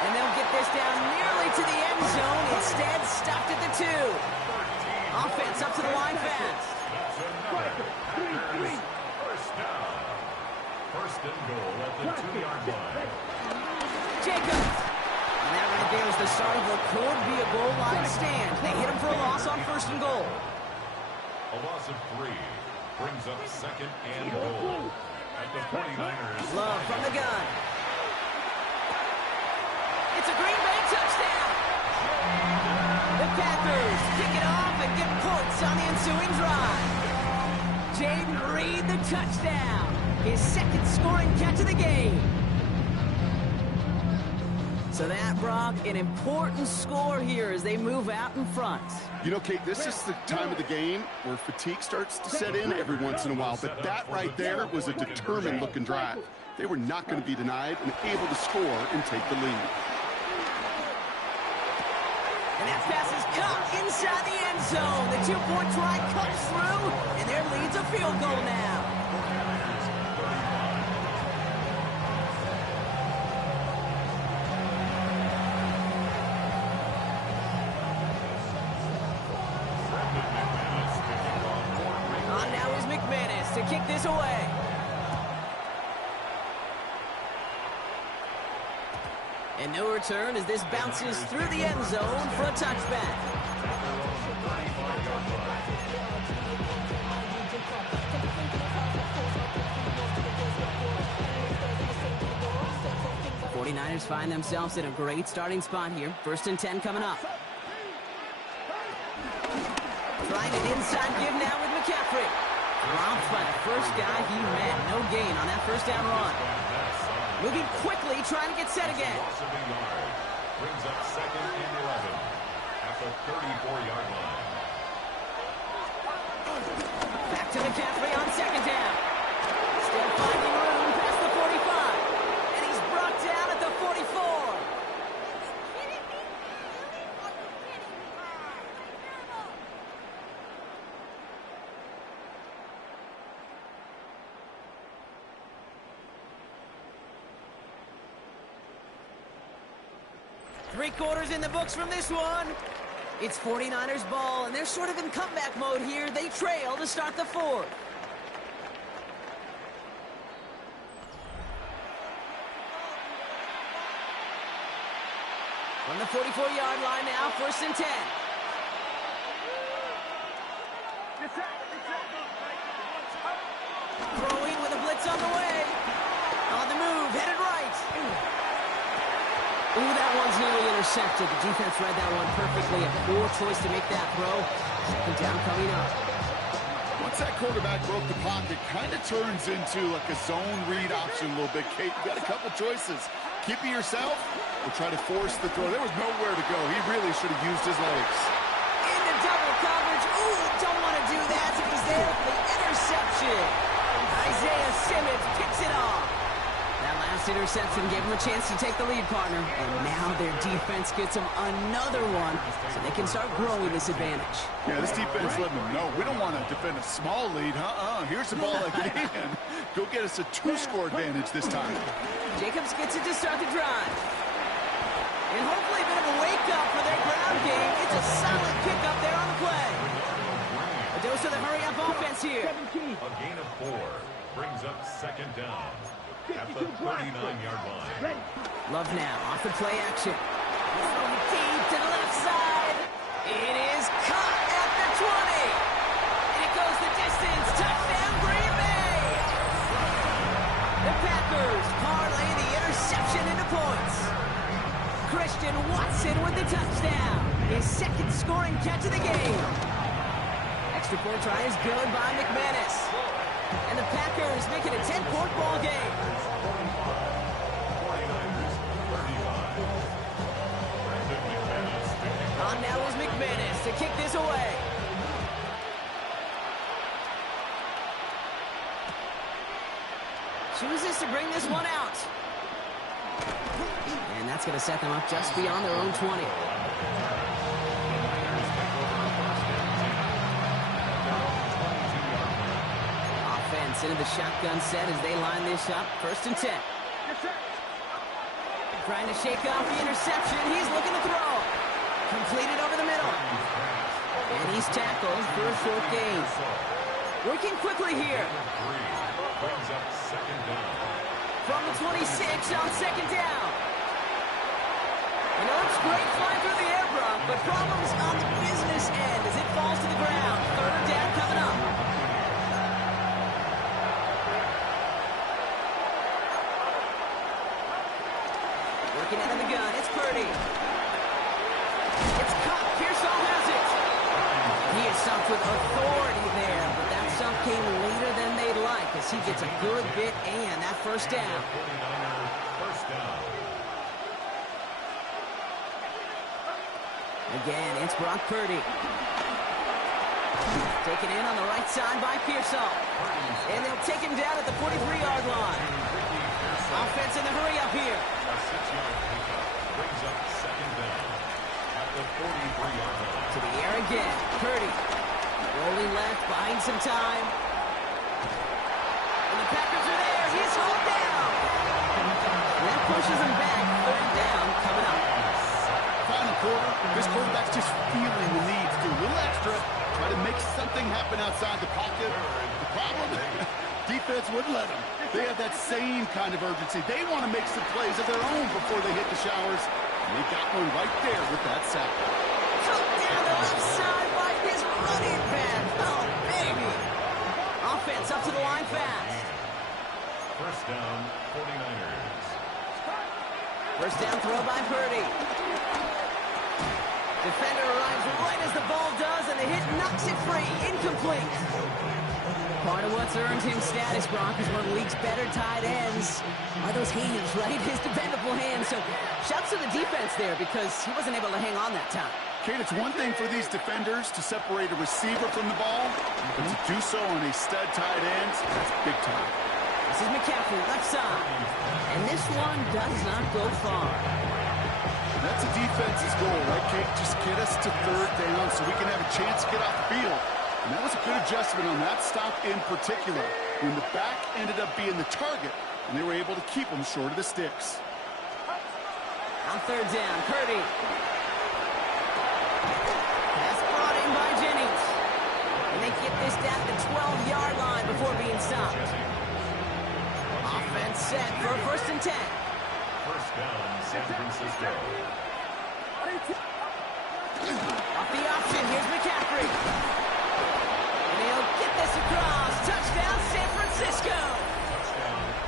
And they'll get this down nearly to the end zone. Instead, stopped at the 2. Offense up to the line fast. First down. First and goal at the 2-yard line. Jacobs. And that right there is the start of what could be a goal line stand. They hit him for a loss on first and goal. A loss of 3 brings up second and goal at the 49ers. Love from the gun. It's a Green Bay touchdown. The Packers kick it off and get points on the ensuing drive. Jaden Reed, the touchdown. His second scoring catch of the game. So that, Brock, an important score here as they move out in front. You know, Kate, this is the time of the game where fatigue starts to set in every once in a while. But that right there was a determined-looking drive. They were not going to be denied and able to score and take the lead. And that pass is caught inside the end zone. The two-point try comes through, and their lead's a field goal now. On now is McManus to kick this away. And no return as this bounces through the end zone for a touchback. The 49ers find themselves in a great starting spot here. 1st and 10 coming up. Trying an inside give now with McCaffrey. Dropped by the first guy he met. No gain on that first down run. Moving quickly, trying to get set again. Loss of a yard brings up second and 11 at the 34-yard line. Back to McCaffrey on second down. Still finding room past the 45. And he's brought down at the 44. Three quarters in the books from this one. It's 49ers ball, and they're sort of in comeback mode here. They trail to start the fourth. From the 44-yard line now, 1st and 10. Throwing with a blitz on the way. On the move, headed right. Ooh, that one's nearly intercepted. The defense read that one perfectly. A poor choice to make that throw. Second down coming up. Once that quarterback broke the pocket, kind of turns into like a zone read option a little bit, Kate. You got a couple choices. Keep it yourself or try to force the throw. There was nowhere to go. He really should have used his legs. Into double coverage. Ooh, don't want to do that. He was there for the interception. Isaiah Simmons picks it off. That last interception gave them a chance to take the lead, partner. And now their defense gets them another one so they can start growing this advantage. Yeah, this defense letting them know we don't want to defend a small lead. Here's the ball again. Go get us a 2-score advantage this time. Jacobs gets it to start the drive. And hopefully a bit of a wake-up for their ground game. It's a solid pickup there on the play. A dose of the hurry-up offense here. A gain of 4 brings up second down at the 39-yard line. Love now, off the play action. From deep to the left side. It is caught at the 20. And it goes the distance. Touchdown, Green Bay. The Packers parlay the interception into points. Christian Watson with the touchdown. His second scoring catch of the game. Extra point try is good by McManus. And the Packers make it a 10-point ball game. 49ers 35. On now is McManus to kick this away. Chooses to bring this one out. And that's going to set them up just beyond their own 20. Offense into the shotgun set as they line this up. 1st and 10. Trying to shake off the interception. He's looking to throw. Completed over the middle. And he's tackled for a short gain. Working quickly here. Brings up second down. From the 26 on second down. And it looks great flying through the air, Brock, but problems on the business end as it falls to the ground. Third down coming up. Working out of the gun, it's Purdy. It's caught. Pearsall has it. He is stumped with authority there, but that stump came later than they'd like as he gets a good bit and that first down. 49er first down. Again, it's Brock Purdy. Taken in on the right side by Pearsall. And they'll take him down at the 43-yard line. Offense in the hurry up here. A 6-yard pickup brings up second down at the 43-yard line. To the air again. Purdy. Rolling left, buying some time. And the Packers are there. He's hauled down. And that pushes him back. Third down coming up. Final quarter, this quarterback's just feeling the need to do a little extra, try to make something happen outside the pocket. The problem, defense wouldn't let them. They have that same kind of urgency. They want to make some plays of their own before they hit the showers. And they got one right there with that sack. Took down the left side by his running back. Oh, baby. Offense up to the line fast. First down, 49ers. First down throw by Purdy. Defender arrives right as the ball does, and the hit knocks it free. Incomplete. Part of what's earned him status, Brock, is one of the league's better tight ends. Are those hands, right? His dependable hands. So shouts to the defense there because he wasn't able to hang on that time. Kate, it's one thing for these defenders to separate a receiver from the ball, but to do so on a stud tight end, that's big time. This is McCaffrey, left side. And this one does not go far. That's a defense's goal, right, Kate? Just get us to third down so we can have a chance to get off the field. And that was a good adjustment on that stop in particular, when the back ended up being the target, and they were able to keep him short of the sticks. On third down, Purdy. Pass brought in by Jennings. And they get this down to the 12-yard line before being stopped. Offense set for first and 10. First down, San Francisco. Off the option, here's McCaffrey. And he'll get this across. Touchdown, San Francisco.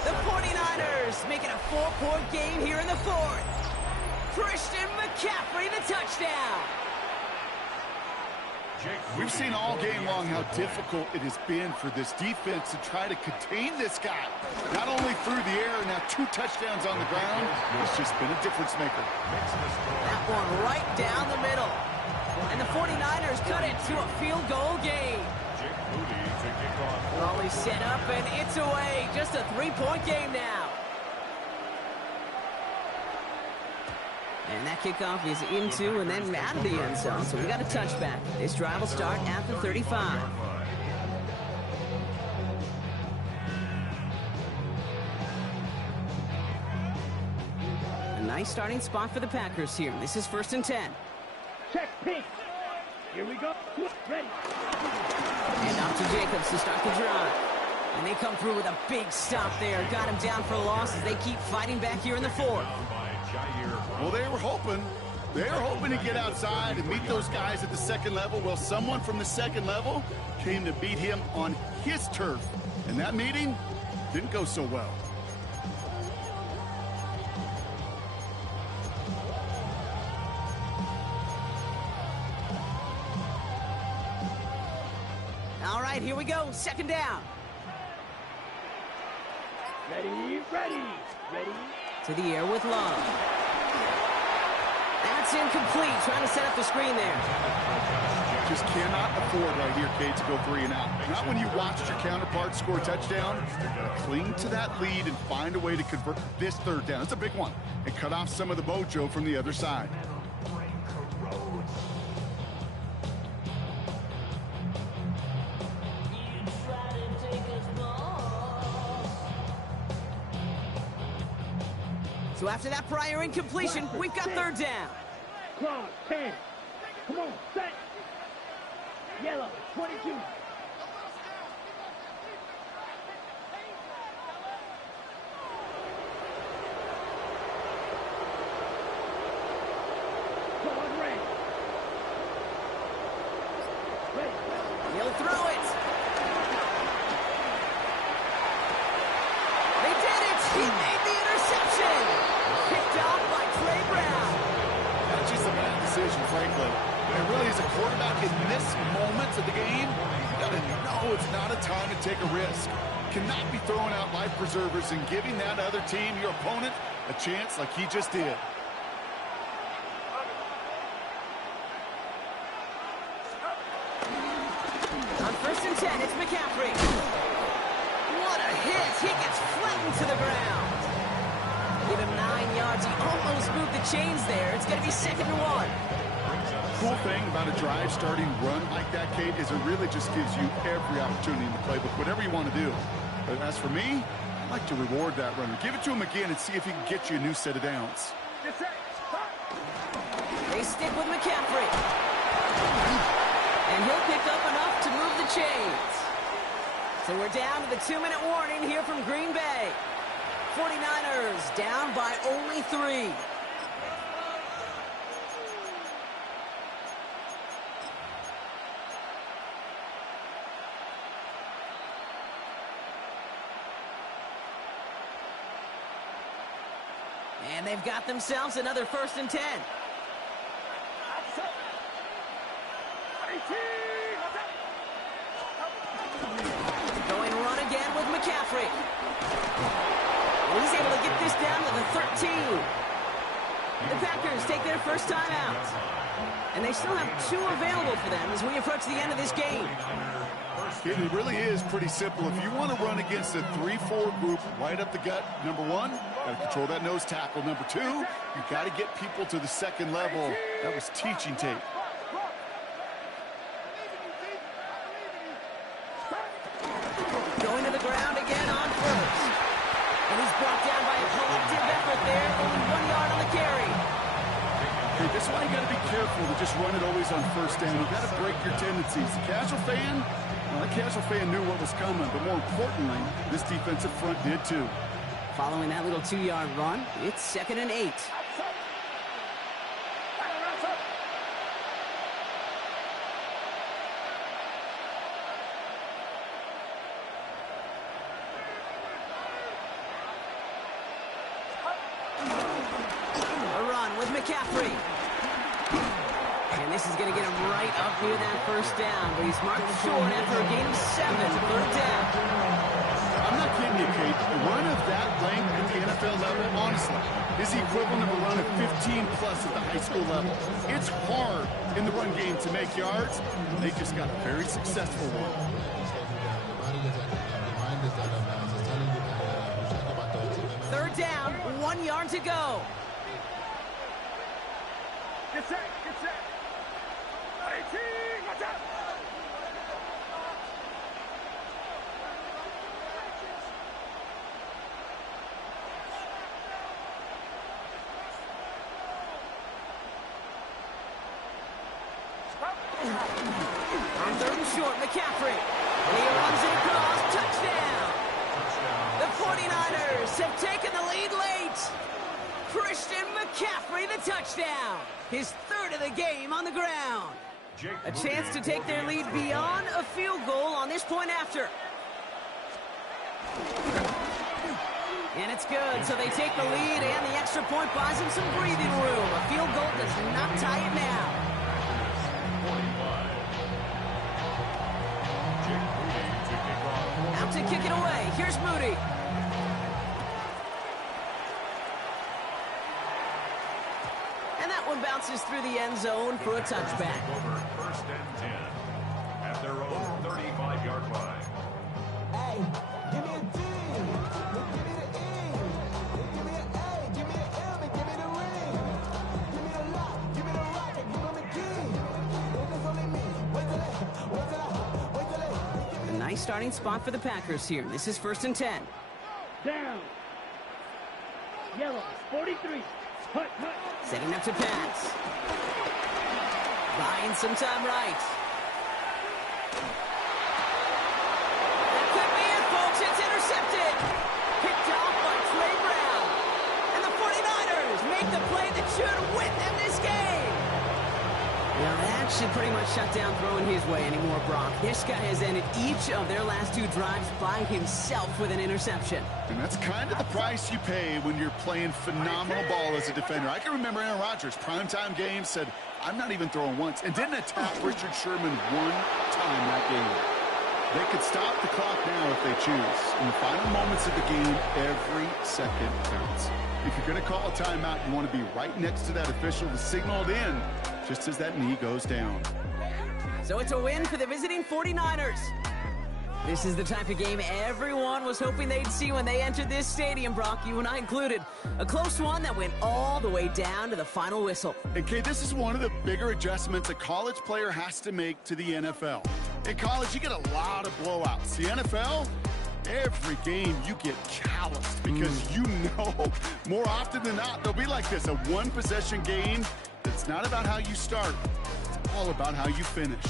The 49ers make it a 4-point game here in the fourth. Christian McCaffrey, the touchdown. We've seen all game long how difficult it has been for this defense to try to contain this guy. Not only through the air, now 2 touchdowns on the ground. It's just been a difference maker. That one right down the middle. And the 49ers cut it to a field goal game. Raleigh set up, and it's away. Just a 3-point game now. And that kickoff is into and then out of the end zone, so we got a touchback. This drive will start at the 35. A nice starting spot for the Packers here. This is first and 10. Check pink. Here we go. Ready. And off to Jacobs to start the drive. And they come through with a big stop there. Got him down for a loss as they keep fighting back here in the fourth. Well, they were hoping to get outside and meet those guys at the second level. Well, someone from the second level came to beat him on his turf. And that meeting didn't go so well. All right, here we go. Second down. Ready, ready, ready. To the air with Love. That's incomplete. Trying to set up the screen there. Just cannot afford right here, Kate, to go 3 and out. Not when you watched your counterpart score a touchdown. Cling to that lead and find a way to convert this third down. It's a big one. And cut off some of the mojo from the other side. So after that prior incompletion, we've got third down. Clock, 10. Come on, set. Yellow, 22. He'll throw it. They did it. He made the interception. Picked off by Trey Brown. That's just a bad decision, frankly. But it really is a quarterback in this moment of the game. You got to know it's not a time to take a risk. Cannot be throwing out life preservers and giving that other team, your opponent, a chance like he just did. On 1st and 10, it's McCaffrey. What a hit. He gets flattened to the ground. Give him 9 yards. He almost moved the chains there. It's going to be 2nd and 1. Cool thing about a drive starting run like that, Kate, is it really just gives you every opportunity in the playbook, whatever you want to do. But as for me, I like to reward that runner. Give it to him again and see if he can get you a new set of downs. They stick with McCaffrey. And he'll pick up enough to move the chains. So we're down to the 2-minute warning here from Green Bay. 49ers down by only 3. And they've got themselves another 1st and 10. Going run again with McCaffrey. He's able to get this down to the 13. The Packers take their first time out. And they still have 2 available for them as we approach the end of this game. It really is pretty simple. If you want to run against a 3-4 group right up the gut, number 1, got to control that nose tackle. Number 2, you got to get people to the 2nd level. That was teaching tape. Going to the ground again on 1st. And he's brought down by a collective effort there. Only 1 yard on the carry. Hey, this is why you got to be careful to just run it always on 1st down. You got to break your tendencies. The casual fan, well, the casual fan knew what was coming, but more importantly, this defensive front did too. Following that little 2-yard run, it's 2nd and 8. A run with McCaffrey. And this is going to get him right up near that 1st down, but he's marked short after a gain of 7, 3rd down. I'm not kidding you, Kate. A run of that length at the NFL level, honestly, is the equivalent of a run of 15-plus at the high school level. It's hard in the run game to make yards. They just got a very successful one. 3rd down, 1 yard to go. Get set, get set. 18, watch out. On 3rd and short, McCaffrey. And he runs it across. Touchdown. The 49ers have taken the lead late. Christian McCaffrey, the touchdown. His 3rd of the game on the ground. A chance to take their lead beyond a field goal on this point after. And it's good, so they take the lead, and the extra point buys them some breathing room. A field goal does not tie it now. Out to kick it away. Here's Moody. And that one bounces through the end zone for a touchback. Over 1st and 10 at their own 35-yard line. Hey, give me a D. Give me the E. Give me an A. Give me an M. And give me the ring. Give me the lock. Give me the rock. And give me the key. It's only me. Wait till A nice starting spot for the Packers here. This is 1st and 10. Down. Yellow, 43. Hut, hut. Setting up to pass. Buying some time right. make the play that should win them this game. Now that should pretty much shut down throwing his way anymore, Brock. This guy has ended each of their last 2 drives by himself with an interception. And that's kind of the price you pay when you're playing phenomenal ball as a defender. I can remember Aaron Rodgers, primetime game, said, I'm not even throwing once, and didn't attack Richard Sherman one time that game. They could stop the clock now if they choose. In the final moments of the game, every second counts. If you're going to call a timeout, you want to be right next to that official to signal it in just as that knee goes down. So it's a win for the visiting 49ers. This is the type of game everyone was hoping they'd see when they entered this stadium, Brock, you and I included. A close one that went all the way down to the final whistle. And Kay, this is one of the bigger adjustments a college player has to make to the NFL. In college, you get a lot of blowouts. The NFL, every game you get calloused because you know more often than not they'll be like this, a one-possession game. It's not about how you start. It's all about how you finish.